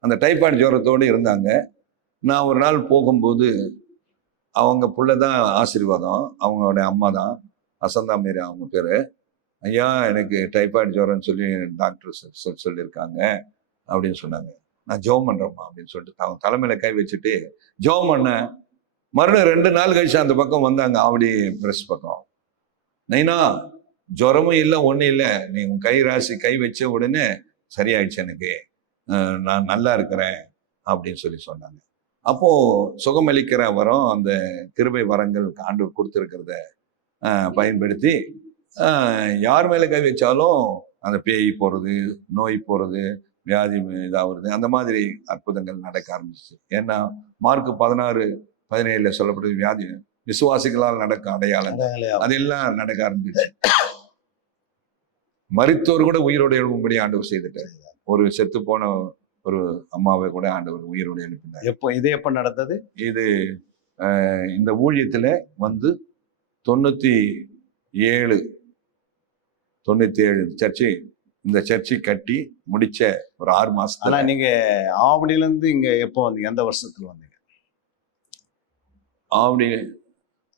அந்த டைஃபாய்டு ஜுரத்தோடு இருந்தாங்க. நான் ஒரு நாள் போகும்போது அவங்க புள்ளதான் ஆசீர்வாதம், அவங்களோட அம்மா தான், அசந்தா மேரி அவங்க பேரு. ஐயா எனக்கு டைஃபாய்டு ஜுரம்னு சொல்லி டாக்டர் சொல்லியிருக்காங்க அப்படின்னு சொன்னாங்க. நான் ஜெபம் பண்றேம்மா அப்படின்னு சொல்லிட்டு அவங்க தலைமையில கை வச்சுட்டு ஜெபம் பண்ணேன். மறுநாள் 2 நாள் கழிச்சு அந்த பக்கம் வந்தாங்க, ஆவடி பிரஸ் பக்கம். நைனா ஜுரமும் இல்லை ஒன்றும் இல்லை, நீ உன் கை ராசி கை வச்ச உடனே சரியாயிடுச்சு, எனக்கு நான் நல்லா இருக்கிறேன் அப்படின்னு சொல்லி சொன்னாங்க. அப்போ சுகமளிக்கிற வரம், அந்த கிருபை வரங்கள் ஆண்டவர் கொடுத்துருக்கிறத பயன்படுத்தி யார் மேலே கை வச்சாலும் அந்த பேய் போகிறது, நோய் போகிறது, வியாதி இதாகிறது, அந்த மாதிரி அற்புதங்கள் நடக்க ஆரம்பிச்சிச்சு. ஏன்னா மார்க் 16:17 சொல்லப்பட்டது வியாதி விசுவாசிகளால் நடக்க அடையாளம், அதெல்லாம் நடக்க ஆரம்பிச்சிச்சு. மரித்தோர் கூட உயிரோடு எழுப்பும்படி ஆண்டவர் செய்துட்டார். ஒரு செத்து போன ஒரு அம்மாவை கூட ஆண்டவர் உயிரோடு எழுப்பினார். எப்போ நடந்தது இது? இந்த ஊழியத்துல வந்து 97 சர்ச்சை, இந்த சர்ச்சை கட்டி முடிச்ச ஒரு 6 மாசம். ஆனா நீங்க ஆவடியில இருந்து இங்க எப்போ வந்தீங்க, எந்த வருஷத்துல வந்தீங்க?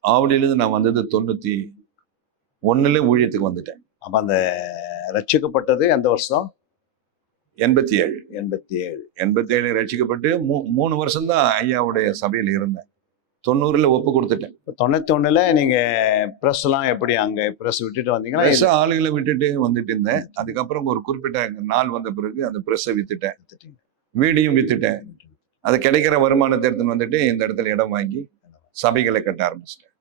ஆவடியிலிருந்து நான் வந்தது 91 ஊழியத்துக்கு வந்துட்டேன். அப்ப அந்த ரட்சிக்கப்பட்டது எந்த வருஷம்? 87 ரட்சிக்கப்பட்டு 3 வருஷம் தான் ஐயாவுடைய சபையில் இருந்தேன். 90 ஒப்பு கொடுத்துட்டேன். 91 நீங்க பிரஸ் எல்லாம் எப்படி அங்க பிரஸ் விட்டுட்டு வந்தீங்களா? ஆளுகளை விட்டுட்டு வந்துட்டு இருந்தேன். அதுக்கப்புறம் ஒரு குறிப்பிட்ட நாள் வந்த பிறகு அந்த பிரஸ்ஸை வித்துட்டேன், வீடையும் வித்துட்டேன். அது கிடைக்கிற வருமானத்தை எடுத்துன்னு வந்துட்டு இந்த இடத்துல இடம் வாங்கி சபைகளை கட்ட ஆரம்பிச்சிட்டேன்.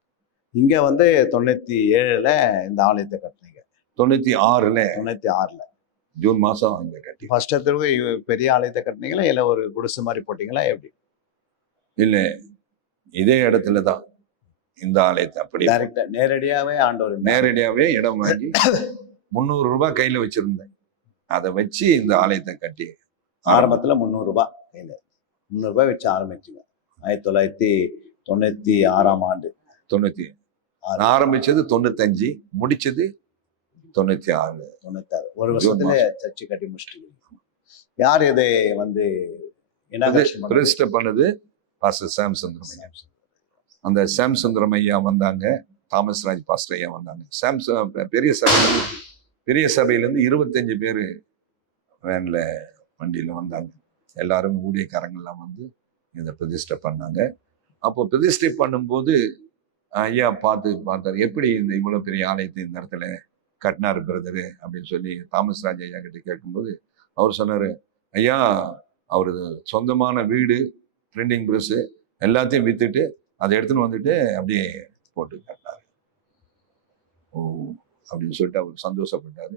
இங்க வந்து 97 இந்த ஆலயத்தை கட்டினீங்க. 96 ஜூன் மாசம் இங்க கட்டி. ஃபர்ஸ்ட் திரும்ப பெரிய ஆலயத்தை கட்டினீங்களா இல்லை ஒரு குடிசை மாதிரி போட்டீங்களா எப்படி? இல்ல, இதே இடத்துல தான் இந்த ஆலயத்தை அப்படி டைரக்டா நேரடியாவே ஆண்டவர் நேரடியாவே இடம் வாங்கி 300 ரூபாய் கையில வச்சிருந்தேன். அதை வச்சு இந்த ஆலயத்தை கட்டி ஆரம்பத்துல 300 ரூபாய் கையில 300 ரூபாய் வச்சு ஆரம்பிச்சுங்க. 1996 ஆண்டு. 90. நான் ஆரம்பிச்சது 95, முடிச்சது 96. 96 ஒரு வருஷத்துல சர்ச்சு கட்டி முடிச்சிட்டு. யார் இதை வந்து பிரதிஷ்டை பண்ணது பாஸ்டர் சாம் சுந்தரம் ஐயா. அந்த சாம் சுந்தரம் ஐயா வந்தாங்க, தாமஸ் ராஜ் பாஸ்டர் ஐயா வந்தாங்க. பெரிய சபையிலேருந்து 25 பேர் வேன்ல வண்டியில வந்தாங்க. எல்லாரும் ஊழியக்காரங்கள்லாம் வந்து இதை பிரதிஷ்டை பண்ணாங்க. அப்போ பிரதிஷ்டை பண்ணும்போது ஐயா பார்த்தாரு, எப்படி இந்த இவ்வளோ பெரிய ஆலயத்தை இந்த இடத்துல கட்டினாரு பிரதரு அப்படின்னு சொல்லி தாமஸ் ராஜ் ஐயா கிட்ட கேட்கும்போது அவர் சொன்னாரு, ஐயா அவரது சொந்தமான வீடு, பிரிண்டிங் ப்ரெஸ்ஸு எல்லாத்தையும் வித்துட்டு அதை எடுத்துன்னு வந்துட்டு அப்படியே போட்டு கட்டினாரு. ஓ அப்படின்னு சொல்லிட்டு அவர் சந்தோஷப்பட்டாரு.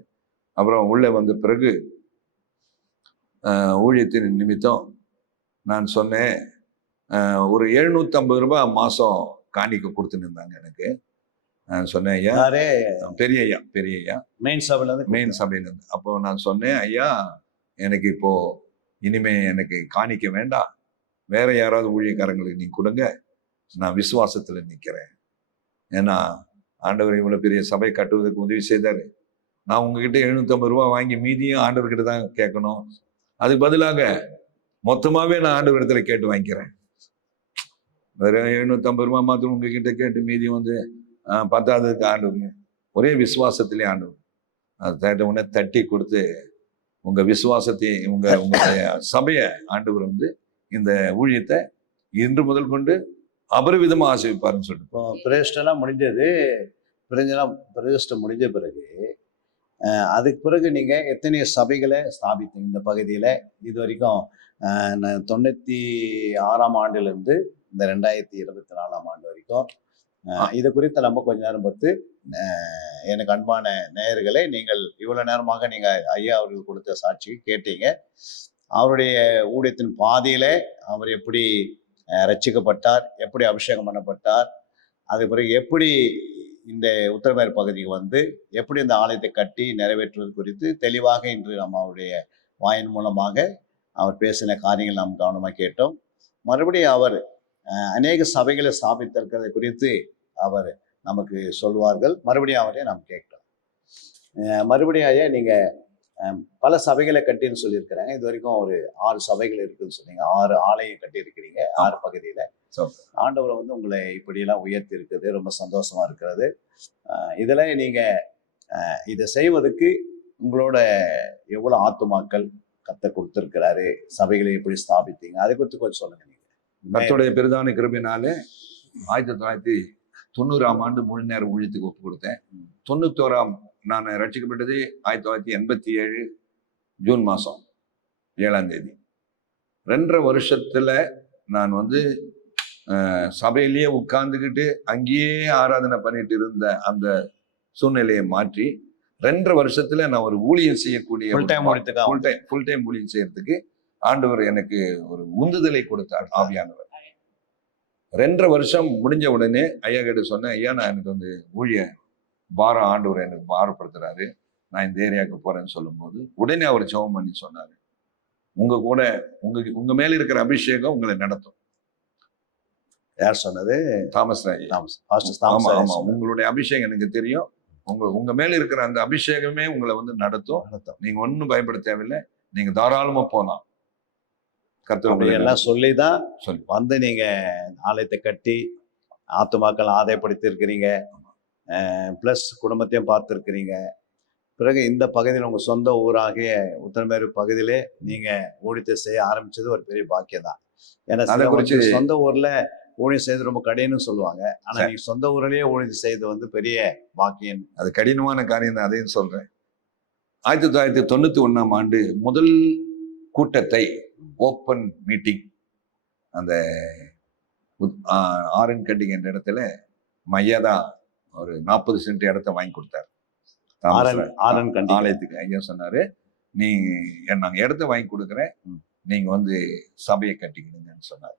அப்புறம் உள்ளே வந்த பிறகு ஊழியத்தின் நிமித்தம் நான் சொன்னேன், ஒரு 750 ரூபாய் மாதம் காணிக்க கொடுத்துன்னு இருந்தாங்க எனக்கு. நான் சொன்னேன், ஐயா பெரிய ஐயா மெயின் சபையிலேருந்து. அப்போ நான் சொன்னேன், ஐயா எனக்கு இப்போ இனிமே எனக்கு காணிக்க வேண்டாம், வேற யாராவது ஊழியக்காரங்களுக்கு நீ கொடுங்க, நான் விசுவாசத்துல நிற்கிறேன். ஏன்னா ஆண்டவர் இவ்வளவு பெரிய சபை கட்டுவதற்கு உதவி செய்தாரு. நான் உங்ககிட்ட 750 ரூபாய் வாங்கி மீதியும் ஆண்டவர்கிட்ட தான் கேட்கணும். அதுக்கு பதிலாக மொத்தமாவே நான் ஆண்டவரிடத்துல கேட்டு வாங்கிக்கிறேன். வேற 750 ரூபாய் மாத்திரம் உங்ககிட்ட கேட்டு மீதி வந்து பத்தாததுக்கு ஆண்டவங்க ஒரே விசுவாசத்திலே ஆண்டவர் அது உடனே தட்டி கொடுத்து உங்க விசுவாசத்தை உங்களுடைய சபையை ஆண்டவர் வந்து இந்த ஊழியத்தை இன்று முதல் கொண்டு அபரிவிதமா ஆசிரிப்பாருன்னு சொல்லிட்டு. இப்போ பிரதிஷ்டெல்லாம் முடிஞ்சது. பிரதிஷ்டம் முடிஞ்ச பிறகு அதுக்கு பிறகு நீங்க எத்தனை சபைகளை ஸ்தாபித்தீங்க இந்த பகுதியில? இது வரைக்கும் 96 ஆண்டிலிருந்து இந்த 2024 ஆண்டு வரைக்கும் இது குறித்து நம்ம கொஞ்ச நேரம் பார்த்து, எனக்கு அன்பான நேயர்களே, நீங்கள் இவ்வளவு நேரமாக நீங்க ஐயா அவர்கள் கொடுத்த சாட்சி கேட்டீங்க. அவருடைய ஊழியத்தின் பாதையில அவர் எப்படி ரட்சிக்கப்பட்டார், எப்படி அபிஷேகம் பண்ணப்பட்டார், அதுக்கு பிறகு எப்படி இந்த உத்தரமேறு பகுதிக்கு வந்து எப்படி இந்த ஆலயத்தை கட்டி நிறைவேற்றுவது குறித்து தெளிவாக இன்று நம்ம அவருடைய வாயின் மூலமாக அவர் பேசின காரியங்கள் நாம் கவனமாக கேட்டோம். மறுபடியும் அவர் அநேக சபைகளை ஸ்தாபித்திருக்கிறது குறித்து அவர் நமக்கு சொல்வார்கள். மறுபடியும் அவரே நாம் கேட்டோம். மறுபடியும் ஐயா நீங்க பல சபைகளை கட்டின்னு சொல்லியிருக்கிறாங்க. இது வரைக்கும் ஒரு 6 சபைகள் இருக்குன்னு சொன்னீங்க. 6 ஆலயம் கட்டி இருக்கிறீங்க 6 பகுதியில. ஆண்டவரை வந்து உங்களை இப்படியெல்லாம் உயர்த்தி இருக்குது, ரொம்ப சந்தோஷமா இருக்கிறது. இதுல நீங்க இதை செய்வதற்கு உங்களோட எவ்வளவு ஆத்துமாக்கள் கர்த்தர் கொடுத்திருக்கிறாரு, சபைகளை எப்படி ஸ்தாபித்தீங்க, அதை குறித்து கொஞ்சம் சொல்லுங்க. நீங்க கர்த்தருடைய பெரிதான கிருபையினாலே 1990 ஆண்டு முழு நேர ஊழியத்துக்கு ஒப்பு கொடுத்தேன். 91 நான் ரட்சிக்கப்பட்டது 1987 ஜூன் மாதம் 7ஆம் தேதி. 2.5 வருஷத்துல நான் வந்து சபையிலேயே உட்கார்ந்துக்கிட்டு அங்கேயே ஆராதனை பண்ணிட்டு இருந்த அந்த சூழ்நிலையை மாற்றி 2.5 வருஷத்துல நான் ஒரு ஊழியம் செய்யக்கூடிய ஃபுல் டைம் ஊழியம் செய்யறதுக்கு ஆண்டவர் எனக்கு ஒரு உந்துதலை கொடுத்தார், ஆவியானவர். 2.5 வருஷம் முடிஞ்ச உடனே ஐயா கிட்ட சொன்னேன், ஐயா நான் எனக்கு வந்து ஊழிய பாரம் ஆண்டவர் எனக்கு பாரப்படுத்துறாரு, நான் இந்த ஏரியாவுக்கு போறேன்னு சொல்லும்போது உடனே அவர் ஜெபம் பண்ணி சொன்னாரு, உங்க மேல இருக்கிற அபிஷேகம் உங்களை நடத்தும். யார் சொன்னது? தாமஸ் ராஜ். உங்களுடைய அபிஷேகம் எனக்கு தெரியும், உங்க மேல இருக்கிற அந்த அபிஷேகமே உங்களை வந்து நடத்தும். நீங்க ஒன்னும் பயப்பட தேவையில்லை, நீங்க தாராளமா போலாம். எல்லாம் சொல்லிதான் வந்து நீங்க ஆலயத்தை கட்டி ஆத்துமாக்கள் ஆதாயப்படுத்தி இருக்கிறீங்க, பிளஸ் குடும்பத்தையும் பார்த்துருக்கிறீங்க. பிறகு இந்த பகுதியில் உங்க சொந்த ஊராகிய உத்தரமேறு பகுதியிலே நீங்க ஊழியத்தை செய்ய ஆரம்பிச்சது ஒரு பெரிய பாக்கியம் தான். ஏன்னா சொந்த ஊர்ல ஊழியம் செய்து ரொம்ப கடினம்னு சொல்லுவாங்க. ஆனா நீங்க சொந்த ஊர்லயே ஊழியம் செய்து வந்து பெரிய பாக்கியம். அது கடினமான காரியம் தான், அதையும் சொல்றேன். 1991 ஆண்டு முதல் கூட்டத்தை ஓப்பன் மீட்டிங் அந்த ஆரன் கட்டிங் என்ற இடத்துல மையா தான் ஒரு 40 சென்ட் இடத்த வாங்கி கொடுத்தாரு ஆலயத்துக்கு. ஐயா சொன்னாரு, நீ நாங்கள் இடத்த வாங்கி கொடுக்குறேன், நீங்க வந்து சபையை கட்டிக்கிடுங்கன்னு சொன்னார்.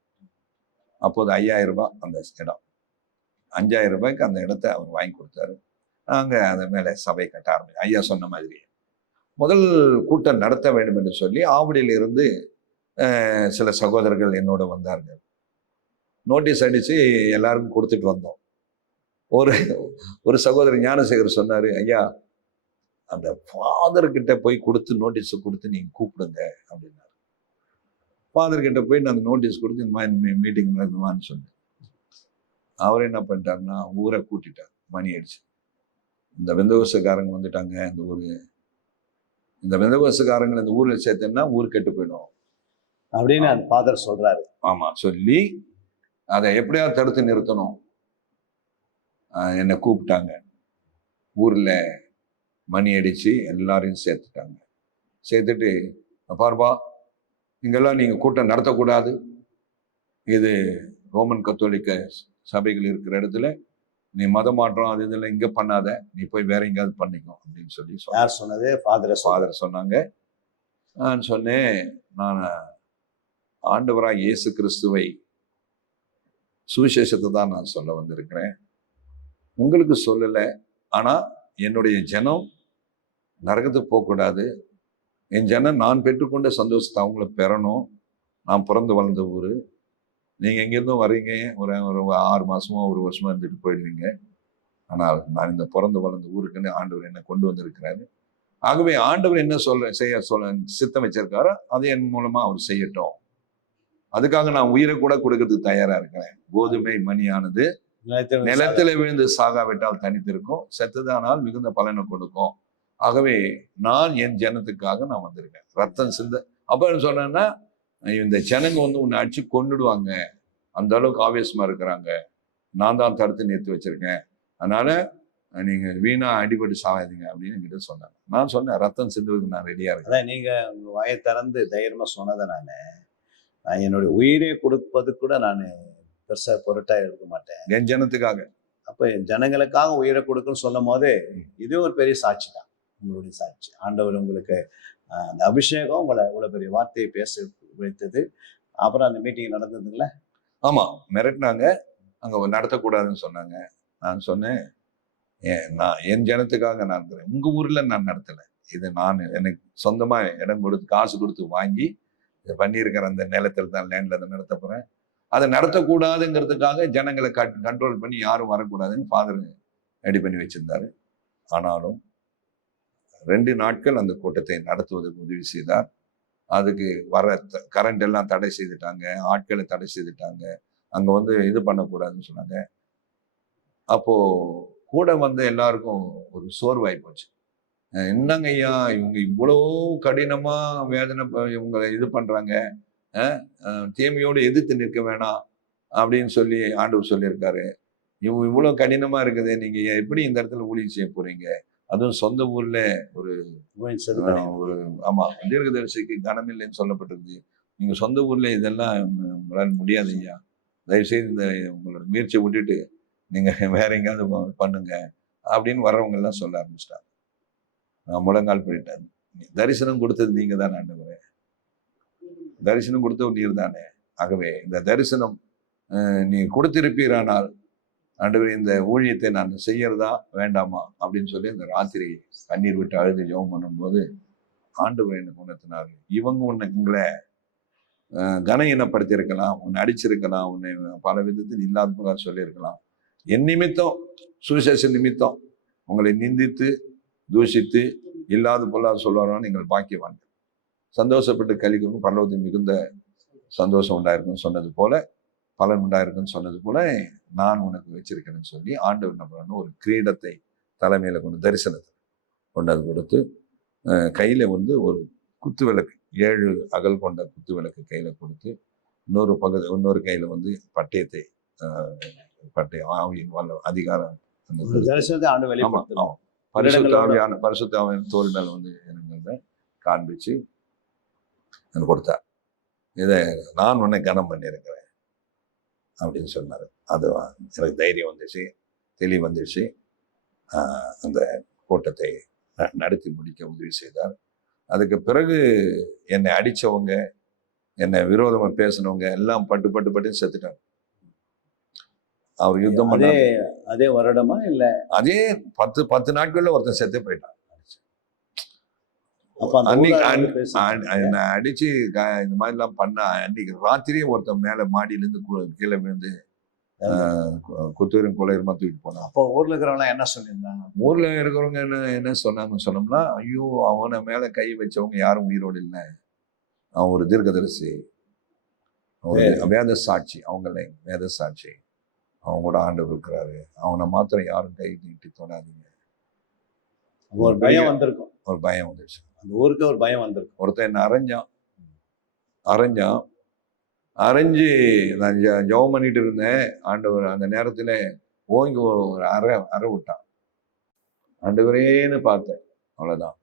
அப்போது 5000 ரூபாய் அந்த இடம். 5000 ரூபாய்க்கு அந்த இடத்த அவர் வாங்கி கொடுத்தாரு. நாங்க அதை மேல சபை கட்ட ஆரம்பிச்சோம். ஐயா சொன்ன மாதிரி முதல் கூட்டம் நடத்த வேண்டும் என்று சொல்லி ஆவடியிலிருந்து சில சகோதரர்கள் என்னோட வந்தார்கள். நோட்டீஸ் அடிச்சு எல்லாருக்கும் கொடுத்துட்டு வந்தோம். ஒரு சகோதரர் ஞானசேகர் சொன்னாரு, ஐயா அந்த ஃபாதர் கிட்ட போய் கொடுத்து நோட்டீஸ் கொடுத்து நீங்க கூப்பிடுங்க அப்படின்னாரு. ஃபாதர் கிட்ட போய் நான் அந்த நோட்டீஸ் கொடுத்து இந்த மாதிரி மீட்டிங் நடக்குமான்னு சொன்னேன். அவர் என்ன பண்ணிட்டாருன்னா ஊரை கூட்டிட்டார். மணி அடிச்சு, இந்த வெந்தவசக்காரங்க வந்துட்டாங்க இந்த ஊரு, இந்த வெந்தவசக்காரங்களை இந்த ஊர்ல சேர்த்தேன்னா ஊர் கெட்டு போயிடும் அப்படின்னு அந்த ஃபாதர் சொல்றாரு. ஆமா சொல்லி அதை எப்படியாவது தடுத்து நிறுத்தணும். என்னை கூப்பிட்டாங்க. ஊர்ல மணி அடிச்சு எல்லாரையும் சேர்த்துட்டாங்க. சேர்த்துட்டு பாருப்பா, இங்கெல்லாம் நீங்க கூட்டம் நடத்தக்கூடாது, இது ரோமன் கத்தோலிக்க சபைகள் இருக்கிற இடத்துல நீ மத மாற்றம் அது இதெல்லாம் இங்க பண்ணாத, நீ போய் வேற எங்கேயாவது பண்ணிக்கோ அப்படின்னு சொல்லி யார் சொன்னது? ஃபாதர் சொன்னாங்க. நான் சொன்னேன், நான் ஆண்டவராய் இயேசு கிறிஸ்துவை சுவிசேஷத்தை தான் நான் சொல்ல வந்திருக்கிறேன், உங்களுக்கு சொல்லலை. ஆனா என்னுடைய ஜனம் நரகத்துக்கு போகக்கூடாது, என் ஜனம் நான் பெற்றுக்கொண்ட சந்தோஷத்தை அவங்கள பெறணும். நான் பிறந்து வளர்ந்த ஊர், நீங்க எங்கிருந்தும் வர்றீங்க, ஒரு 6 மாசமோ 1 வருஷமா இருந்துட்டு போயிடுவீங்க. ஆனால் நான் இந்த பிறந்து வளர்ந்த ஊருக்குன்னு ஆண்டவர் என்னை கொண்டு வந்திருக்கிறாரு. ஆகவே ஆண்டவர் என்ன செய்ய சித்தம் வச்சிருக்காரோ அது என் மூலமா அவர் செய்யட்டும். அதுக்காக நான் உயிரை கூட கொடுக்கறதுக்கு தயாரா இருக்கிறேன். கோதுமை மணியானது நிலத்தில விழுந்து சாகாவிட்டால் தனித்திருக்கும், செத்ததானால் மிகுந்த பலனை கொடுக்கும். ஆகவே நான் என் ஜனத்துக்காக நான் வந்திருக்கேன். ரத்தம் சிந்த அப்ப சொன்னேன்னா, இந்த ஜனங்க வந்து உன்னை அடிச்சு கொண்டுடுவாங்க, அந்த அளவுக்கு ஆவேசமா இருக்கிறாங்க, நான் தான் தடுத்து நிறுத்தி வச்சிருக்கேன், அதனால நீங்க வீணா அடிபட்டு சாகாதீங்க அப்படின்னு என்கிட்ட சொன்னாங்க. நான் சொன்னேன், ரத்தம் சிந்துவதுக்கு நான் ரெடியா இருக்கேன். நீங்க உங்க வாயை திறந்து தைரியமா சொன்னதை நான் என்னுடைய உயிரை கொடுப்பது கூட நான் பெருசா பொருட்டா எடுக்க மாட்டேன், என் ஜனத்துக்காக. அப்ப ஜனங்களுக்காக உயிரை கொடுக்குன்னு சொல்லும் போது இது ஒரு பெரிய சாட்சி தான், உங்களுடைய சாட்சி. ஆண்டவர் உங்களுக்கு அந்த அபிஷேகம் உங்களை இவ்வளவு பெரிய வார்த்தையை பேச வைத்தது. அப்புறம் அந்த மீட்டிங் நடந்ததுங்களா? ஆமா, மிரட்டினாங்க, அங்க நடத்தக்கூடாதுன்னு சொன்னாங்க. நான் சொன்னேன், நான் என் ஜனத்துக்காக நான் இருக்கிறேன், உங்க ஊர்ல நான் நடத்தலை, இது நான் எனக்கு சொந்தமா இடம் கொடுத்து காசு கொடுத்து வாங்கி பண்ணியிருக்கிற அந்த நிலத்தில் தான், லேண்ட்ல தான் நடத்த போறேன். அதை நடத்தக்கூடாதுங்கிறதுக்காக ஜனங்களை கண்ட்ரோல் பண்ணி யாரும் வரக்கூடாதுன்னு ஃபாதர் ரெடி பண்ணி வச்சிருந்தாரு. ஆனாலும் 2 நாட்கள் அந்த கூட்டத்தை நடத்துவதற்கு உதவி செய்தார். அதுக்கு வர கரண்ட் எல்லாம் தடை செய்துட்டாங்க, ஆட்களை தடை செய்துட்டாங்க, அங்க வந்து இது பண்ணக்கூடாதுன்னு சொன்னாங்க. அப்போ கூட வந்து எல்லாருக்கும் ஒரு சோர்வாய் போச்சு. என்னங்க ஐயா இவங்க இவ்வளோ கடினமா வேதனை இவங்க இது பண்றாங்க, தீமையோடு எதிர்த்து நிற்க வேணாம் அப்படின்னு சொல்லி ஆண்டவர் சொல்லியிருக்காரு. இவ்வளவு கடினமா இருக்குது, நீங்க எப்படி இந்த இடத்துல ஊழியம் செய்ய போறீங்க, அதுவும் சொந்த ஊர்ல ஒரு ஆமா தீர்க்கதரிசிக்கு கனம் இல்லைன்னு சொல்லப்பட்டிருக்கு, நீங்க சொந்த ஊர்ல இதெல்லாம் உங்களால முடியாது ஐயா, தயவுசெய்து இந்த உங்களோட முயற்சியை விட்டுட்டு நீங்க வேற எங்கேயாவது பண்ணுங்க அப்படின்னு வர்றவங்க எல்லாம் சொல்ல ஆரம்பிச்சிட்டாங்க. நான் முழங்கால் பண்ணிட்டேன், தரிசனம் கொடுத்தது நீங்க தான் ஆண்டவரே, தரிசனம் கொடுத்தவர் நீர் தானே, ஆகவே இந்த தரிசனம் நீ கொடுத்திருப்பீரானால் ஆண்டவரே இந்த ஊழியத்தை நான் செய்யறதா வேண்டாமா அப்படின்னு சொல்லி அந்த ராத்திரி கண்ணீர் விட்டு அழுது ஜெபம் பண்ணும்போது ஆண்டவர் எனக்கு உணர்த்தினார், இவங்க உங்களை கனஈனப்படுத்தி இருக்கலாம், உன்னை அடிச்சிருக்கலாம், உன்னை பல விதத்தில் இல்லாத போல சொல்லியிருக்கலாம், என் நிமித்தம் சுவிசேஷ நிமித்தம் உங்களை நிந்தித்து தூஷித்து இல்லாத போல சொல்லுவாரான்னு நீங்கள் பாக்கியவான், சந்தோஷப்பட்டு கலிக்கும் பரலோகத்தில் மிகுந்த சந்தோஷம் உண்டாயிருக்குன்னு சொன்னது போல, பலன் உண்டாயிருக்குன்னு சொன்னது போல நான் உனக்கு வச்சிருக்கிறேன்னு சொல்லி ஆண்டவர் நம்ம ஒரு கிரீடத்தை தலைமையில கொண்டு தரிசனத்தை கொண்டாந்து கொடுத்து கையில வந்து ஒரு குத்து விளக்கு 7 அகல் கொண்ட குத்து விளக்கு கையில கொடுத்து இன்னொரு கையில வந்து பட்டயத்தை ஆவியின் வல்ல அதிகாரம் பரிசுத்தாவியான தோல் மேல வந்து எனக்கு காண்பிச்சு கொடுத்தார். இதை நான் உன்னை கனம் பண்ணியிருக்கிறேன் அப்படின்னு சொன்னார். அது எனக்கு தைரியம் வந்துச்சு, தெளிவு வந்துச்சு. அந்த கூட்டத்தை நடத்தி முடிக்க உதவி செய்தார். அதுக்கு பிறகு என்னை அடிச்சவங்க, என்னை விரோதமா பேசினவங்க எல்லாம் பட்டு பட்டு பட்டுன்னு செத்துட்டாங்க. அவர் யுத்தம் அதே பண்ண அதே வருடமா இல்ல அதே 10 நாட்கள்ல ஒருத்தன் செத்து போயிட்டான். அப்ப அந்த அன்னைக்கு ஊர்ல வந்து பேசிட்டாங்க. என்னை அடிச்சு இந்த மாதிரி எல்லாம் பண்ண அன்னைக்கு ராத்திரியே ஒருத்தன் மேல மாடியில இருந்து கீழே விழுந்து குத்துயிரும் கொலையுமா தூக்கிட்டு போனான். அப்போ ஊர்ல இருக்கிறவங்க என்ன சொல்லியிருந்தாங்க? ஊர்ல இருக்கிறவங்க என்ன சொன்னாங்கன்னு சொன்னோம்னா, ஐயோ அவனை மேல கை வச்சவங்க யாரும் உயிரோடு இல்லை, அவன் ஒரு தீர்க்கதரிசி, வேத சாட்சி, அவங்கள வேத சாட்சி, அவங்க கூட ஆண்டவர் இருக்கிறாரு, அவனை மாத்திரம் யாரும் கை நீட்டி தொடாதீங்க. ஒரு பயம் வந்திருக்கும். ஒரு பயம் வந்துச்சு. அந்த ஊருக்கு ஒரு பயம் வந்திருக்கும். ஒருத்தன் என்ன அரைஞ்சான். அரைஞ்சு நான் ஜெபம் பண்ணிட்டு இருந்தேன். ஆண்டவர் அந்த நேரத்துல ஓங்கி ஒரு அரை விட்டான். ஆண்டவரேன்னு பார்த்தேன். அவ்வளவுதான்.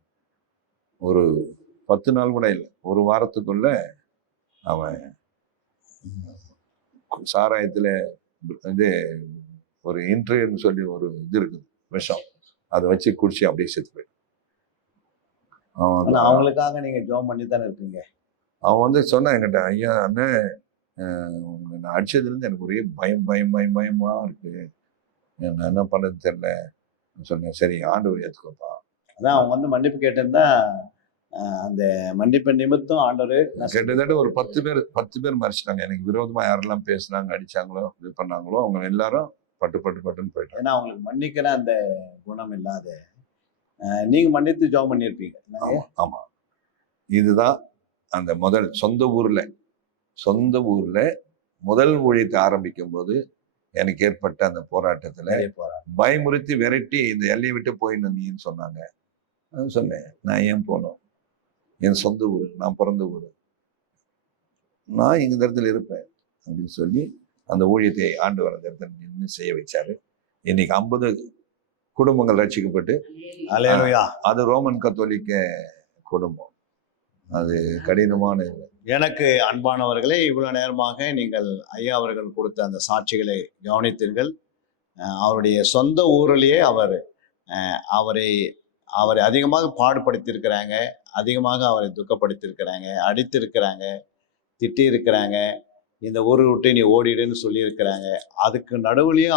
ஒரு 10 நாள் கூட இல்லை, ஒரு வாரத்துக்குள்ள அவன் சாராயத்துல இது ஒரு இன்ட்ரின்னு சொல்லி ஒரு இது இருக்குது, விஷம், அதை வச்சு குடிச்சு அப்படியே செத்து போயிட்டான். அவங்களுக்காக நீங்க ஜெபம் பண்ணி தானே இருக்கீங்க. அவன் வந்து சொன்னான் என்கிட்ட, ஐயா அண்ணன் நான் அடிச்சதுல இருந்து எனக்கு ஒரே பயமா இருக்கு, நான் என்ன பண்ணது தெரியல சொன்னேன். சரி ஆண்டவர் ஏத்துக்கோப்பா. அதான் அவங்க வந்து மன்னிப்பு கேட்டிருந்தா அந்த மன்னிப்பு நிமித்தம் ஆண்டவர் கிட்டத்தட்ட ஒரு 10 பேர் மறைச்சிட்டாங்க. எனக்கு விரோதமா யாரெல்லாம் பேசுனாங்க, அடிச்சாங்களோ, இது பண்ணாங்களோ அவங்க எல்லாரும் பட்டுன்னு போயிட்டாங்க. ஏன்னா அவங்களுக்கு மன்னிக்கிற அந்த குணம் இல்லாத நீங்க மன்னித்து ஜெபம் பண்ணியிருப்பீங்க. ஆமா, இதுதான் அந்த முதல் சொந்த ஊர்ல முதல் ஊழியத்தை ஆரம்பிக்கும் போது எனக்கு ஏற்பட்ட அந்த போராட்டத்துல பயமுறுத்தி விரட்டி இந்த எல்லையை விட்டு போயிடணும் நீன்னு சொன்னாங்க. சொன்னேன், நான் ஏன் போனோம், என் சொந்த ஊர், நான் பிறந்த ஊர், நான் இந்த இடத்துல இருப்பேன் அப்படின்னு சொல்லி அந்த ஊழியத்தை ஆண்டவர் அந்த இடத்துல நின்று செய்ய வச்சாரு. இன்னைக்கு 50 குடும்பங்கள் ரட்சிக்கப்பட்டு, அது ரோமன் கத்தோலிக்க குடும்பம். அது கடினமான. எனக்கு அன்பானவர்களே, இவ்வளவு நேரமாக நீங்கள் ஐயா அவர்கள் கொடுத்த அந்த சாட்சிகளை கவனித்தீர்கள். அவருடைய சொந்த ஊரிலேயே அவரை அதிகமாக பாடுபடுத்தியிருக்கிறாங்க, அதிகமாக அவரை துக்கப்படுத்தியிருக்கிறாங்க, அடித்திருக்கிறாங்க, திட்டியிருக்கிறாங்க, இந்த ஊரை விட்டு நீ ஓடிடுன்னு சொல்லியிருக்கிறாங்க. அதுக்கு நடுவுலையும்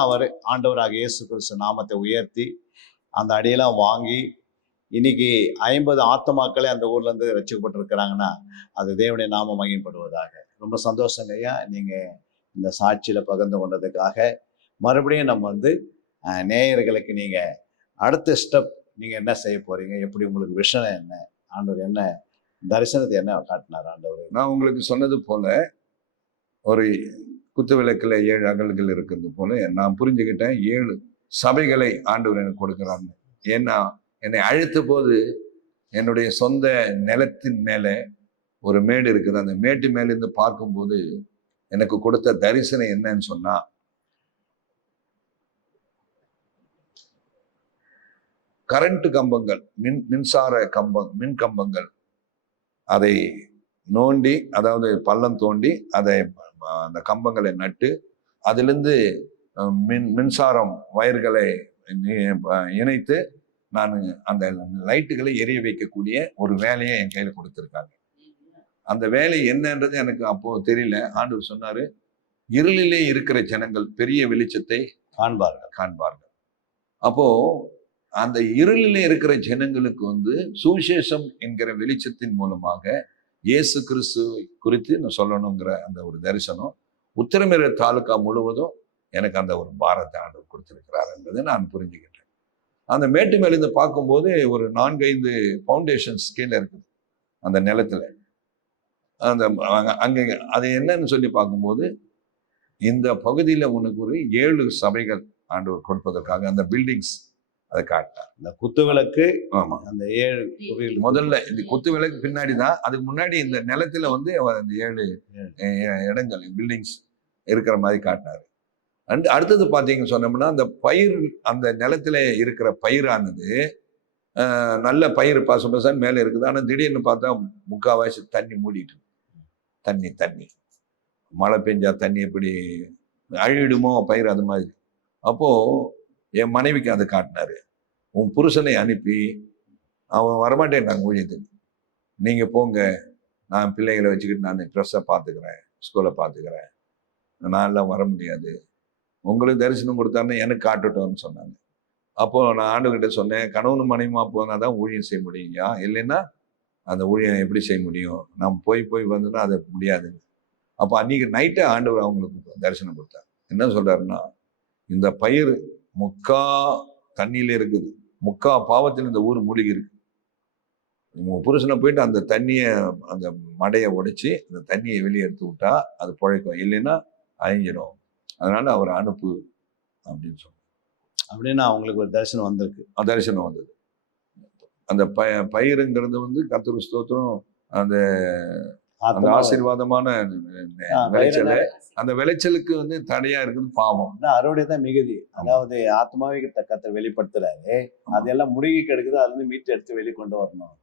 ஆண்டவராக இயேசு கிறிஸ்து நாமத்தை உயர்த்தி அந்த அடியெல்லாம் வாங்கி இன்னைக்கு 50 ஆத்மாக்களே அந்த ஊர்ல இருந்து ரட்சிக்கப்பட்டிருக்கிறாங்கன்னா அது தேவனுடைய நாம மகிமைப்படுவதாக. ரொம்ப சந்தோஷங்க ஐயா, நீங்க இந்த சாட்சியில பகிர்ந்து கொண்டதுக்காக. மறுபடியும் நம்ம வந்து நேயர்களுக்கு நீங்க அடுத்த ஸ்டெப் நீங்க என்ன செய்ய போறீங்க, எப்படி உங்களுக்கு விஷயம் என்ன, ஆண்டவர் என்ன தரிசனத்தை என்ன காட்டினார் ஆண்டவர்? நான் உங்களுக்கு சொன்னது போல ஒரு குத்து விளக்குல 7 அகல்கள் இருக்கிறது போல நான் புரிஞ்சுக்கிட்டேன். 7 சபைகளை ஆண்டவர் எனக்கு கொடுக்குறாங்க. ஏன்னா என்னை அழைத்த போது என்னுடைய சொந்த நிலத்தின் மேல ஒரு மேடு இருக்குது. அந்த மேட்டு மேல இருந்து பார்க்கும்போது எனக்கு கொடுத்த தரிசனம் என்னன்னு சொன்னா, கரண்ட் கம்பங்கள், மின்சார மின் கம்பங்கள், அதை நோண்டி, அதாவது பள்ளம் தோண்டி அதை அந்த கம்பங்களை நட்டு அதிலிருந்து மின்சாரம் வயர்களை இணைத்து நான் அந்த லைட்டுகளை எரிய வைக்கக்கூடிய ஒரு வேலையை என் கையில கொடுத்திருக்காங்க. அந்த வேலை என்னன்றது எனக்கு அப்போ தெரியல. ஆண்டவர் சொன்னாரு, இருளிலே இருக்கிற ஜனங்கள் பெரிய வெளிச்சத்தை காண்பார்கள். அப்போ அந்த இருளிலே இருக்கிற ஜனங்களுக்கு வந்து சுவிசேஷம் என்கிற வெளிச்சத்தின் மூலமாக இயேசு கிறிஸ்து குறித்து நான் சொல்லணுங்கிற அந்த ஒரு தரிசனம் உத்திரமேரூர் தாலுகா முழுவதும் எனக்கு அந்த ஒரு பாரத்தை ஆண்டவர் கொடுத்திருக்கிறார் என்பதை நான் புரிஞ்சுக்கிட்டேன். அந்த மேட்டு மேலிருந்து பார்க்கும்போது ஒரு 4-5 ஃபவுண்டேஷன்ஸ் கீழே இருக்குது அந்த நிலத்துல. அந்த அங்கே அது என்னன்னு சொல்லி பார்க்கும்போது, இந்த பகுதியில உனக்கு ஒரு 7 சபைகள் ஆண்டவர் கொடுப்பதற்காக அந்த பில்டிங்ஸ் அதை காட்டினார். இந்த குத்து விளக்கு, ஆமா, அந்த 7 முதல்ல இந்த குத்து விளக்கு பின்னாடி தான், அதுக்கு முன்னாடி இந்த நிலத்துல வந்து அந்த 7 இடங்கள் பில்டிங்ஸ் இருக்கிற மாதிரி காட்டினாரு. அடுத்தது பார்த்தீங்கன்னு சொன்னோம்னா, அந்த பயிர், அந்த நிலத்துல இருக்கிற பயிரானது நல்ல பயிர் பசன்னு மேலே இருக்குது. ஆனால் திடீர்னு பார்த்தா முக்கால்வாசி தண்ணி மூடிட்டு, தண்ணி மழை பெஞ்சா தண்ணி எப்படி அழிடுமோ பயிர், அது மாதிரி. அப்போ என் மனைவிக்கு அதை காட்டினாரு. உன் புருஷனை அனுப்பி அவன் வரமாட்டேன் நாங்கள் ஊழியத்துக்கு, நீங்கள் போங்க, நான் பிள்ளைகளை வச்சுக்கிட்டு நான் ப்ரெஸ்ஸை பார்த்துக்கிறேன், ஸ்கூலை பார்த்துக்கிறேன், நான் எல்லாம் வர முடியாது, உங்களுக்கு தரிசனம் கொடுத்தாருன்னு எனக்கு காட்டட்டும்னு சொன்னாங்க. அப்போ நான் ஆண்டவர்கிட்ட சொன்னேன், கணவனும் மனைவியுமா போனால் தான் ஊழியம் செய்ய முடியுங்கய்யா, இல்லைன்னா அந்த ஊழியம் எப்படி செய்ய முடியும், நம்ம போய் வந்தோன்னா அது முடியாது. அப்போ அன்னைக்கு நைட்டே ஆண்டவர் அவங்களுக்கு தரிசனம் கொடுத்தார். என்ன சொல்றாருன்னா, இந்த பயிர் முக்கா தண்ணியில இருக்குது, முக்கா பாவத்தில் இந்த ஊர் மூழ்கி இருக்கு. உங்க புருஷனை போயிட்டு அந்த தண்ணியை, அந்த மடையை உடைச்சி அந்த தண்ணியை வெளியே எடுத்து விட்டா அது பிழைக்கும், இல்லைன்னா அழிஞ்சிடும், அதனால அவரை அனுப்பு அப்படின்னு சொன்னார். அப்படின்னு அவங்களுக்கு ஒரு தரிசனம் வந்திருக்கு. தரிசனம் வந்தது. அந்த பயிருங்கிறது வந்து கர்த்தருக்கு ஸ்தோத்திரம், அந்த அந்த ஆசீர்வாதமான விளைச்சல், அந்த விளைச்சலுக்கு வந்து தடையா இருக்குது பாவம். அறுவடை தான் மிகுதி. அதாவது ஆத்மாவை கர்த்தர் வெளிப்படுத்துறாரு, அதெல்லாம் முழுகி கிடக்குது, அது வந்து மீட்டு எடுத்து வெளிக்கொண்டு வரணும்.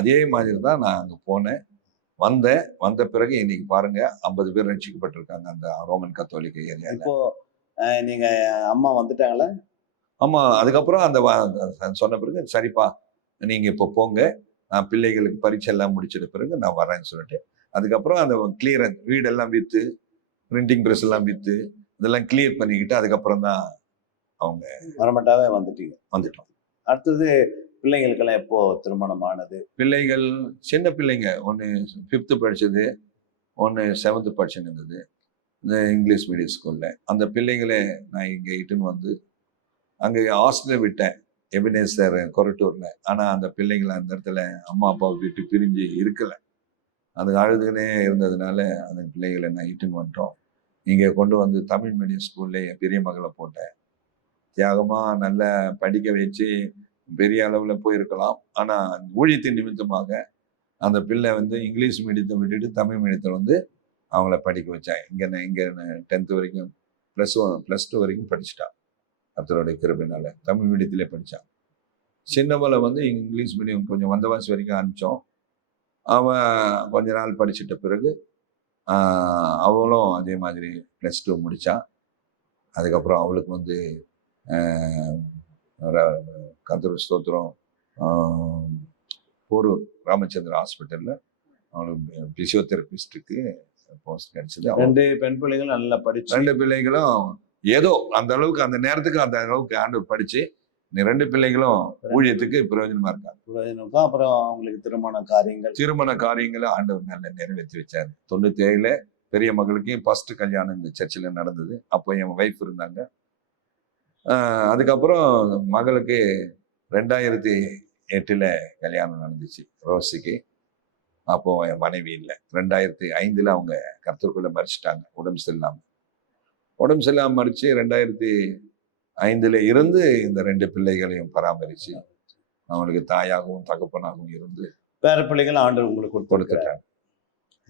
அதே மாதிரி தான் நான் அங்க போனேன், வந்த பிறகு இன்னைக்கு பாருங்க 50 பேர் ரட்சிக்கப்பட்டிருக்காங்க அந்த ரோமன் கத்தோலிக்க ஏரியா. இப்போ நீங்க அம்மா வந்துட்டாங்களா? ஆமா, அதுக்கப்புறம் அந்த சொன்ன பிறகு சரிப்பா நீங்க இப்போ போங்க, நான் பிள்ளைகளுக்கு பரீட்சை எல்லாம் முடிச்சிட்ட பிறகு நான் வரேன்னு சொல்லிட்டு, அதுக்கப்புறம் அந்த கிளியரன்ஸ் வீடெல்லாம் விற்று, பிரிண்டிங் ப்ரெஸ் எல்லாம் விற்று, இதெல்லாம் கிளியர் பண்ணிக்கிட்டு அதுக்கப்புறம் தான் அவங்க வரமாட்டாவே வந்துட்டோம். அடுத்தது பிள்ளைங்களுக்கெல்லாம் எப்போ திருமணம் ஆனது? பிள்ளைகள் சின்ன பிள்ளைங்க, ஒன்று 5th படிச்சது, ஒன்று 7th படிச்சுன்னு இருந்தது இந்த இங்கிலீஷ் மீடியம் ஸ்கூல்ல. அந்த பிள்ளைகளை நான் இங்கே இட்டுன்னு வந்து அங்கே ஹாஸ்டலில் விட்டேன், எபினேசர் கொரட்டூர்ல. ஆனா அந்த பிள்ளைங்களை அந்த இடத்துல அம்மா அப்பாவை விட்டு பிரிஞ்சு இருக்கல, அது அழுதுனே இருந்ததுனால அந்த பிள்ளைகளை நான் இட்டுன்னு வந்துட்டோம். இங்கே கொண்டு வந்து தமிழ் மீடியம் ஸ்கூல்ல என் பெரிய மகளை போட்டேன். தியாகமா நல்லா படிக்க வச்சு பெரிய அளவுல போயிருக்கலாம். ஆனா ஊழியத்தின் நிமித்தமாக அந்த பிள்ளை வந்து இங்கிலீஷ் மீடியத்தை விட்டுட்டு தமிழ் மீடியத்தை வந்து அவங்கள படிக்க வச்சேன். இங்க 10th வரைக்கும் +2 வரைக்கும் படிச்சுட்டான். கர்த்தருடைய கிருபையினால தமிழ் மீடியத்திலே படித்தான். சின்னவளை வந்து இங்கிலீஷ் மீடியம் கொஞ்சம் வந்தவாசி வரைக்கும் அனுப்பிச்சோம். அவன் கொஞ்ச நாள் படிச்சுட்ட பிறகு அவளும் அதே மாதிரி +2 முடித்தான். அதுக்கப்புறம் அவளுக்கு வந்து கர்த்தருடைய ஸ்தோத்திரம் போரூர் ராமச்சந்திர ஹாஸ்பிட்டலில் அவளுக்கு பிசியோதெரபிஸ்டுக்கு போஸ்ட் கிடைச்சது. 2 பெண் பிள்ளைகளும் நல்லா படிச்சு, 2 பிள்ளைகளும் ஏதோ அந்த அளவுக்கு அந்த நேரத்துக்கு அந்த அளவுக்கு ஆண்டவர் படிச்சு 2 பிள்ளைகளும் ஊழியத்துக்கு பிரயோஜனமா இருக்காங்க. அப்புறம் அவங்களுக்கு திருமண காரியங்களை ஆண்டவர் நல்ல நிறைவேற்றி வச்சாரு. 97 பெரிய மகளுக்கு ஃபர்ஸ்ட் கல்யாணம் இந்த சர்ச்சில் நடந்தது. அப்போ என் வைஃப் இருந்தாங்க. அதுக்கப்புறம் மகளுக்கு 2008 கல்யாணம் நடந்துச்சு ரோஸிக்கு. அப்போ என் மனைவி இல்லை. 2005 அவங்க கர்த்தருக்குள்ள மறிச்சிட்டாங்க, உடம்பு சரியில்லாம மறிச்சு 2005 இருந்து இந்த 2 பிள்ளைகளையும் பராமரிச்சு அவங்களுக்கு தாயாகவும் தகப்பனாகவும் இருந்து பேர பிள்ளைகள் ஆண்டவர் உங்களுக்கு கொடுத்துட்டாங்க.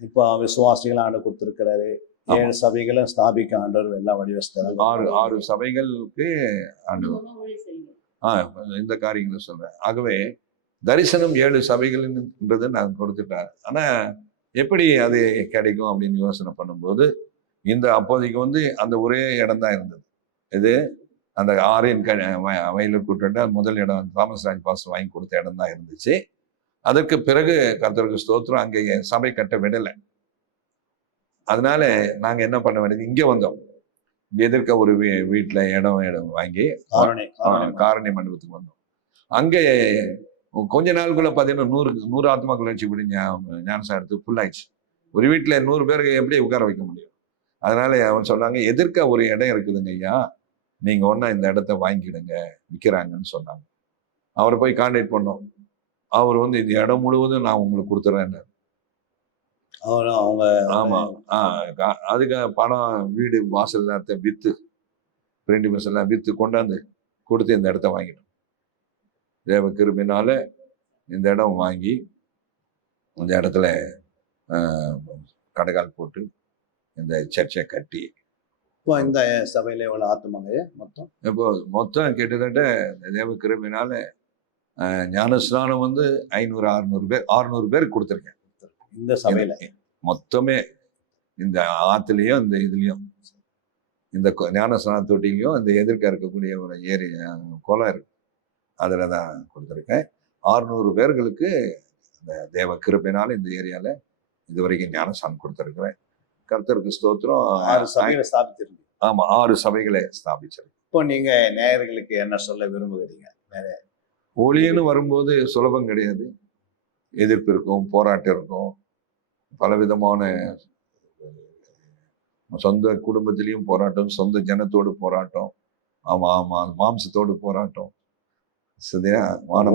இப்போ விசுவாசிகள் ஆண்டவர் கொடுத்துருக்கிறாரு. 7 சபைகளை ஸ்தாபிக்க ஆண்டவர் எல்லா வடிவஸ்தரும் 6 சபைகளுக்கு ஆண்டவர் இந்த காரியங்களை சொல்றேன். ஆகவே தரிசனம் 7 சபைகள்ன்றது நான் கொடுத்துட்டேன். ஆனா எப்படி அது கிடைக்கும் அப்படின்னு யோசனை பண்ணும்போது, இந்த அப்போதைக்கு வந்து அந்த ஒரே இடம் தான் இருந்தது. இது அந்த ஆரியன் வயலூர் கூட்ட முதல் இடம் தாமஸ் ராஜ் பாஸ்டர் வாங்கி கொடுத்த இடம் தான் இருந்துச்சு. அதற்கு பிறகு கர்த்தருக்கு ஸ்தோத்திரம் அங்கே சபை கட்ட விடலை. அதனால நாங்க என்ன பண்ண வேண்டியது, இங்கே வந்தோம். இங்க எதிர்க்க ஒரு வீட்டுல இடம் வாங்கி காரணி மண்டபத்துக்கு வந்தோம். அங்கே கொஞ்ச நாளுக்குள்ள பார்த்தீங்கன்னா 100 ஆத்மாக்கள் வச்சு இப்படி ஞானசாரத்துக்கு ஃபுல் ஆயிடுச்சு. ஒரு வீட்டுல 100 பேருக்கு எப்படி உட்கார வைக்க முடியும்? அதனால அவன் சொன்னாங்க, எதிர்க்க ஒரு இடம் இருக்குதுங்க ஐயா, நீங்க ஒன்னா இந்த இடத்த வாங்கிடுங்க, விற்கிறாங்கன்னு சொன்னாங்க. அவரை போய் கான்டாக்ட் பண்ணோம். அவர் வந்து இந்த இடம் முழுவதும் நான் உங்களுக்கு கொடுத்துறேன். அவங்க ஆமா, அதுக்கு பணம், வீடு வாசல் நேரத்தை வித்து, பிரிண்ட் பஸ் எல்லாம் வித்து கொண்டாந்து கொடுத்து இந்த இடத்த வாங்கிட்டோம். தேவ கிருபையினால இந்த இடம் வாங்கி இந்த இடத்துல கடைகால் போட்டு இந்த சர்ச்சை கட்டி. இப்போ இந்த சபையில எவ்வளவு ஆத்துமாங்க மொத்தம் கிட்டத்தட்ட தேவ கிருபையினால ஞானஸ்நானம் வந்து 600 பேர் கொடுத்துருக்கேன் இந்த சபையில. மொத்தமே இந்த ஆத்துலயும் இந்த இதுலயும் இந்த ஞானஸ்நான தொட்டிலையும் இந்த எதிர்க்க இருக்கக்கூடிய ஒரு குளம் இருக்கு, அதில் தான் கொடுத்துருக்கேன். 600 பேர்களுக்கு அந்த தேவ கிருபையினால இந்த ஏரியால இதுவரைக்கும் ஞானஸ்தானம் கொடுத்திருக்கிறேன். கர்த்தருக்கு ஸ்தோத்திரம். 6 சபைகளை ஸ்தாபித்திருக்கீங்க. ஆமா, 6 சபைகளை ஸ்தாபிச்சிருக்கேன். இப்போ நீங்க நேயர்களுக்கு என்ன சொல்ல விரும்புகிறீங்க? ஊழியன்னு வரும்போது சுலபம் கிடையாது. எதிர்ப்பு இருக்கும், போராட்டம் இருக்கும், பலவிதமான சொந்த குடும்பத்திலையும் போராட்டம், சொந்த ஜனத்தோடு போராட்டம், மாம்சத்தோடு போராட்டம், சரியா?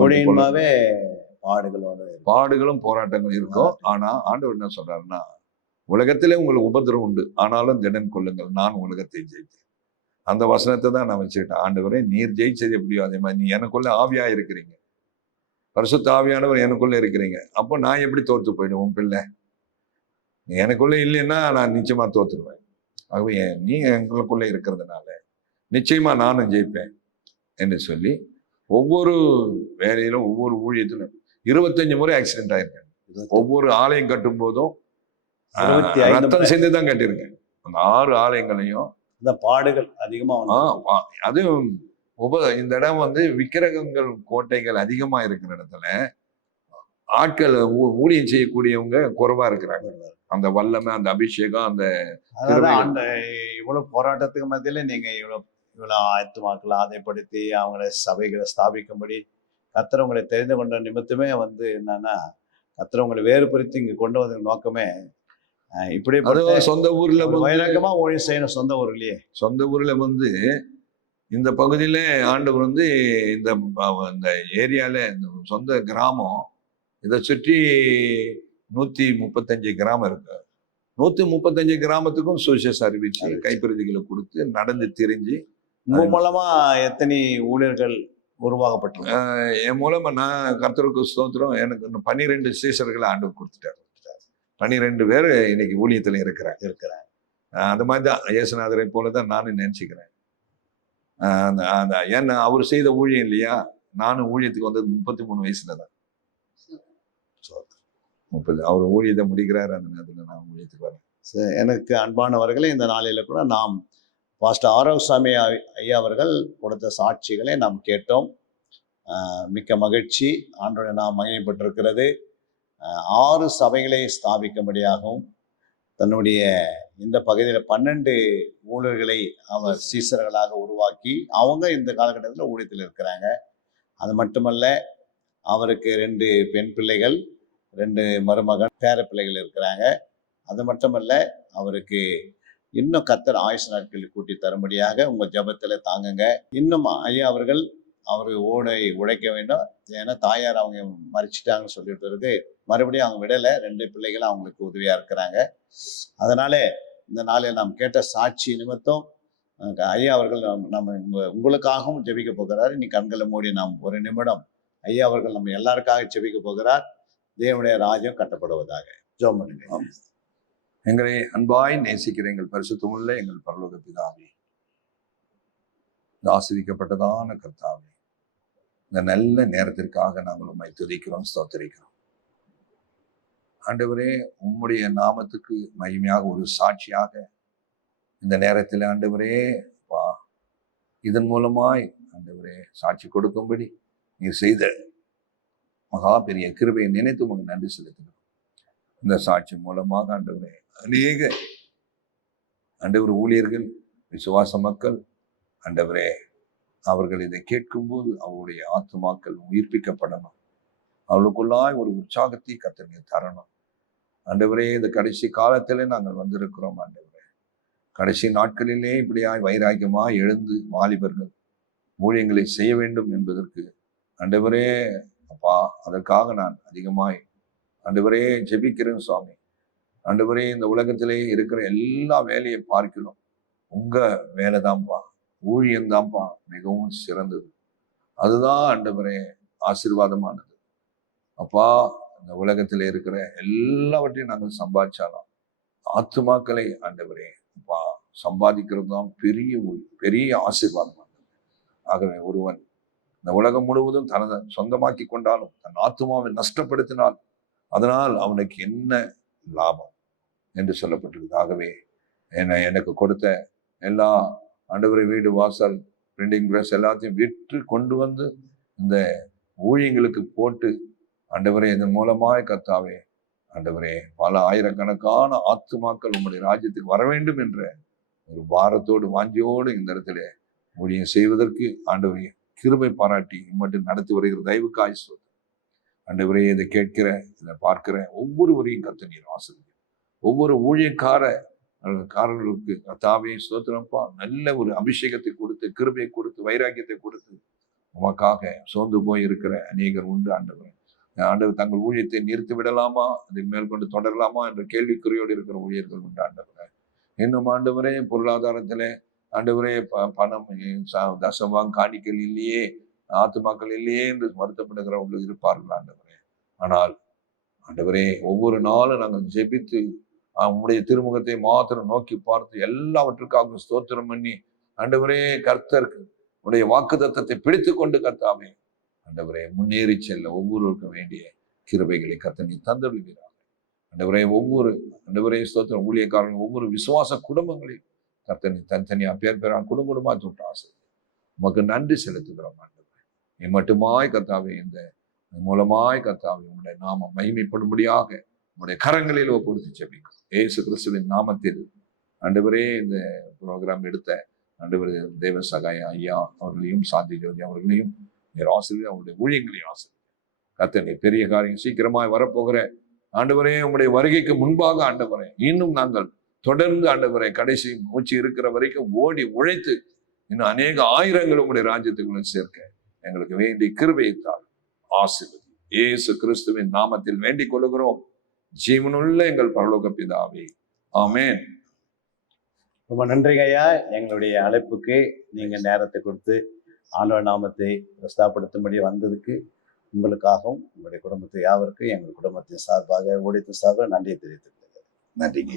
ஊழியமாவே பாடுகளோட இருக்கு. பாடுகளும் போராட்டங்களும் இருக்கும். ஆனா ஆண்டவர் என்ன சொல்றாருன்னா, உலகத்திலே உங்களுக்கு உபத்திரம் உண்டு, ஆனாலும் திடன் கொள்ளுங்கள், நான் உலகத்தை ஜெயித்தேன். அந்த வசனத்தை தான் நான் வச்சுக்கிட்டேன். ஆண்டவரே, நீர் ஜெயிச்சது எப்படியோ அதே மாதிரி நீ எனக்குள்ள ஆவியா இருக்கிறீங்க, பரிசுத்த ஆவியானவர் எனக்குள்ள இருக்கிறீங்க. அப்போ நான் எப்படி தோத்து போயிடுவேன்? உன் பிள்ளை நீ எனக்குள்ள இல்லைன்னா நான் நிச்சயமா தோத்துருவேன். ஆகவே நீ எங்களுக்குள்ள இருக்கிறதுனால நிச்சயமா நானும் ஜெயிப்பேன் என்று சொல்லி ஒவ்வொரு வேலையிலும் ஒவ்வொரு ஊழியத்திலும் 25 முறை ஆக்சிடென்ட் ஆயிருக்கேன். ஒவ்வொரு ஆலயம் கட்டும் போதும் 25 ரத்தம் சேர்ந்து தான் கட்டியிருக்கேன். அந்த 6 ஆலயங்களையும் இந்த பாடுகள் அதிகமா அதுவும் இந்த இடம் விக்கிரகங்கள் கோட்டைகள் அதிகமா இருக்கிற இடத்துல ஆட்கள் ஊழியம் செய்யக்கூடியவங்க குறைவா இருக்கிறாங்க. அந்த வல்லமை, அந்த அபிஷேகம், அந்த இவ்வளவு போராட்டத்துக்கு மத்தியில நீங்க இவ்வளவு ஆயத்தமாக்களை ஆதைப்படுத்தி அவங்கள சபைகளை ஸ்தாபிக்கும்படி கர்த்தர் உங்களை தெரிந்து கொண்ட நிமித்தமே என்னன்னா, கர்த்தர் உங்களை வேறுபடுத்தி இங்க கொண்டு வந்த நோக்கமே இப்படி சொந்த ஊர்ல வைரகமா ஊழியம் செய்யணும். சொந்த ஊர்லயே இந்த பகுதியில ஆண்டவர் இந்த ஏரியால சொந்த கிராமம், இதை சுற்றி 135 கிராமம் இருக்கு. 135 கிராமத்துக்கும் சுவிசேஷ அறிவிச்சு கைப்பிரதிகளை கொடுத்து நடந்து திரிஞ்சு மூலமா எத்தனை ஊழியர்கள் உருவாக்கப்பட்டாங்க. என் மூலமா நான் கர்த்தருக்கு ஸ்தோத்திரம், எனக்கு 12 சீசர்களை ஆண்டவர் கொடுத்துட்டாரு. 12 பேர் இன்னைக்கு ஊழியத்துல இருக்கிறாங்க. அந்த மாதிரிதான் இயேசுநாதரை போலதான் நானும் நினைச்சுக்கிறேன். ஏன்னா அவர் செய்த ஊழியம் இல்லையா, நானும் ஊழியத்துக்கு வந்தது 33 வயசுலதான். 30 அவர் ஊழியத்தை முடிக்கிறாரு, அந்த நேரத்துல நான் ஊழியத்துக்கு வரேன். எனக்கு அன்பானவர்களே, இந்த நாளில கூட நாம் பாஸ்டர் ஆரோசாமி ஐயா அவர்கள் கொடுத்த சாட்சிகளை நாம் கேட்டோம். மிக்க மகிழ்ச்சி. ஆண்டவருடைய நாம் மகிமைப்பட்டிருக்கிறது. 6 சபைகளை ஸ்தாபிக்கும்படியாகவும் தன்னுடைய இந்த பகுதியில் 12 ஊழியர்களை அவர் சீசர்களாக உருவாக்கி அவங்க இந்த காலகட்டத்தில் ஊழியத்தில் இருக்கிறாங்க. அது மட்டுமல்ல, அவருக்கு 2 பெண் பிள்ளைகள், 2 மருமகன் பேர பிள்ளைகள் இருக்கிறாங்க. அது மட்டுமல்ல, அவருக்கு இன்னும் கர்த்தர் ஆயுசு நாட்களில் கூட்டி தரும்படியாக உங்க ஜபத்துல தாங்குங்க. இன்னும் ஐயா அவர்கள் ஓடை உழைக்க வேண்டும். ஏன்னா தாயார் அவங்க மறிச்சிட்டாங்கன்னு சொல்லிட்டு இருக்கு. மறுபடியும் அவங்க விடலை. 2 பிள்ளைகளும் அவங்களுக்கு உதவியா இருக்கிறாங்க. அதனால இந்த நாளில் நாம் கேட்ட சாட்சி நிமித்தம் ஐயா அவர்கள் நம்ம உங்களுக்காகவும் ஜெபிக்க போகிறார். நீ கண்களை மூடி நாம் ஒரு நிமிடம் ஐயா அவர்கள் நம்ம எல்லாருக்காக ஜெபிக்க போகிறார். தேவனுடைய ராஜ்யம் கட்டப்படுவதாக ஜெபம் பண்ணுங்க. எங்களை அன்பாய் நேசிக்கிற எங்கள் பரிசுத்தமுள்ள எங்கள் பரலோக பிதாவே, ஆசீர்வதிக்கப்பட்டதான கர்த்தாவே, இந்த நல்ல நேரத்திற்காக நாங்கள் உம்மை துதிக்கிறோம், ஸ்தோத்திரிக்கிறோம். ஆண்டவரே, உம்முடைய நாமத்துக்கு மகிமையாக ஒரு சாட்சியாக இந்த நேரத்தில் ஆண்டவரே இதன் மூலமாய் ஆண்டவரே சாட்சி கொடுக்கும்படி நீர் செய்த மகா பெரிய கிருபையை நினைத்து உங்களுக்கு நன்றி செலுத்துகிறோம். இந்த சாட்சி மூலமாக ஆண்டவரே அநேக ஆண்டவர் ஊழியர்கள், விசுவாச மக்கள் ஆண்டவரே அவர்கள் இதை கேட்கும்போது அவருடைய ஆத்துமாக்கள் உயிர்ப்பிக்கப்படணும். அவர்களுக்குள்ளாய் ஒரு உற்சாகத்தை கர்த்தர் தரணும். ஆண்டவரே, இந்த கடைசி காலத்திலே நாங்கள் வந்திருக்கிறோம். ஆண்டவரே, கடைசி நாட்களிலே இப்படியாய் வைராக்கியமாய் எழுந்து வாலிபர்கள் ஊழியங்களை செய்ய வேண்டும் என்பதற்கு ஆண்டவரே அப்பா, அதற்காக நான் அதிகமாய் ஆண்டவரே ஜெபிக்கிறேன் சுவாமி. ஆண்டவரே, இந்த உலகத்திலே இருக்கிற எல்லா வேலையை பார்க்கிறோம், உங்க வேலைதான்ப்பா, ஊழியம்தான்ப்பா மிகவும் சிறந்தது. அதுதான் ஆண்டவரே ஆசீர்வாதமானது. அப்பா, இந்த உலகத்தில் இருக்கிற எல்லாவற்றையும் நாங்கள் சம்பாதிச்சாலும் ஆத்துமாக்களை ஆண்டவரே அப்பா சம்பாதிக்கிறது தான் பெரிய ஆசீர்வாதமானது. ஆகவே ஒருவன் இந்த உலகம் முழுவதும் தனது சொந்தமாக்கி கொண்டாலும் தன் ஆத்துமாவை நஷ்டப்படுத்தினால் அதனால் அவனுக்கு என்ன லாபம் என்று சொல்லப்பட்டிருக்கு. ஆகவே எனக்கு கொடுத்த எல்லா ஆண்டவரை வீடு, வாசல், பிரிண்டிங் பிரஸ் எல்லாத்தையும் விற்று கொண்டு வந்து இந்த ஊழியங்களுக்கு போட்டு ஆண்டவரே இதன் மூலமாய் கர்த்தாவே ஆண்டவரே பல ஆயிரக்கணக்கான ஆத்துமாக்கள் உம்முடைய ராஜ்யத்துக்கு வர வேண்டும் என்ற ஒரு பாரத்தோடு வாஞ்சியோடு இந்த இடத்துல ஊழியம் செய்வதற்கு ஆண்டவரே கிருபை பாராட்டி மட்டும் நடத்தி வருகிற தயவுக்காய் ஸ்தோத்திரம். ஆண்டவரே இதை கேட்கிற இதை பார்க்கிற ஒவ்வொருவரையும் கர்த்தர் நீர் ஆசீர்வதிங்க. ஒவ்வொரு ஊழியக்காரர்களுக்கு கர்த்தாவே ஸ்தோத்திரம்ப்பா, நல்ல ஒரு அபிஷேகத்தை கொடுத்து கிருபையை கொடுத்து வைராக்கியத்தை கொடுத்து உமக்காக சோர்ந்து போய் இருக்கிற அநேகர் உண்டு ஆண்டவரே. ஆண்டவர் தங்கள் ஊழியத்தை நிறுத்தி விடலாமா, அதை மேற்கொண்டு தொடரலாமா என்ற கேள்விக்குறியோடு இருக்கிற ஊழியர்கள் உண்டு ஆண்டவரே. இன்னும் ஆண்டவரே பொருளாதாரத்திலே ஆண்டவரே பணம் தசமாம் காணிக்கல் இல்லையே, ஆத்துமாக்கள் இல்லையே என்று வருத்தப்படுகிறவர்கள் இருப்பார்கள் ஆண்டவரே. ஆனால் ஆண்டவரே ஒவ்வொரு நாளும் நாங்கள் ஜெபித்து உம்முடைய திருமுகத்தை மாத்திரம் நோக்கி பார்த்து எல்லாவற்றுக்காகவும் ஸ்தோத்திரம் பண்ணி ஆண்டவரே கர்த்தருக்கு உடைய வாக்குத்தத்தத்தை பிடித்து கொண்டு கர்த்தாவே ஆண்டவரே முன்னேறி செல்ல ஒவ்வொருவருக்கும் வேண்டிய கிருபைகளை கர்த்தர் நீ தந்தருள்கிறார். ஆண்டவரே ஒவ்வொரு ஆண்டவரே ஸ்தோத்திரம் ஊழியக்காரர்கள் ஒவ்வொரு விசுவாச குடும்பங்களையும் கர்த்தர் நீ தனித்தனியா பேரான் குடும்பமா தொட்டு ஆசை உமக்கு நன்றி செலுத்துகிறோம் ஆண்டவரே. நீ மட்டுமாய் கர்த்தாவே இந்த மூலமாய் கர்த்தாவே உங்களுடைய நாமம் மகிமைப்படும்படியாக உங்களுடைய கரங்களில் ஒப்புடுத்தி ஜெபிக்கும் இயேசு கிறிஸ்துவின் நாமத்தில். ஆண்டவரே இந்த ப்ரோக்ராம் எடுத்த ஆண்டவரே தேவ சகாய ஐயா அவர்களையும் சாந்தி ஜோதி அவர்களையும் நீர் ஆசிரியர் அவருடைய ஊழியங்களையும் ஆசிரியர் கர்த்தர் நீ பெரிய காரியம் சீக்கிரமாய் வரப்போகிற ஆண்டவரே உங்களுடைய வருகைக்கு முன்பாக ஆண்டவரே இன்னும் நாங்கள் தொடர்ந்து ஆண்டவரே கடைசி மூச்சு இருக்கிற வரைக்கும் ஓடி உழைத்து இன்னும் அநேக ஆயிரங்கள் உங்களுடைய ராஜ்யத்துக்குள்ள சேர்க்க எங்களுக்கு வேண்டிய கிருபையைத்தால் ஆசீர்வதி இயேசு கிறிஸ்துவின் நாமத்தில் வேண்டிக் கொள்கிறோம் ஜீவனுள்ள எங்கள் பரலோக பிதாவே, ஆமென். ரொம்ப நன்றிங்க ஐயா. எங்களுடைய அழைப்புக்கு நீங்க நேரத்தை கொடுத்து ஆண்டவர் நாமத்தை பிரஸ்தாபடுத்தும்படி வந்ததுக்கு உங்களுக்காகவும் உங்களுடைய குடும்பத்தை யாவருக்கும் எங்கள் குடும்பத்தின் சார்பாக ஊழியத்தின் சார்பாக நன்றியை தெரிவித்துக் கொள்கிறேன். நன்றிங்க.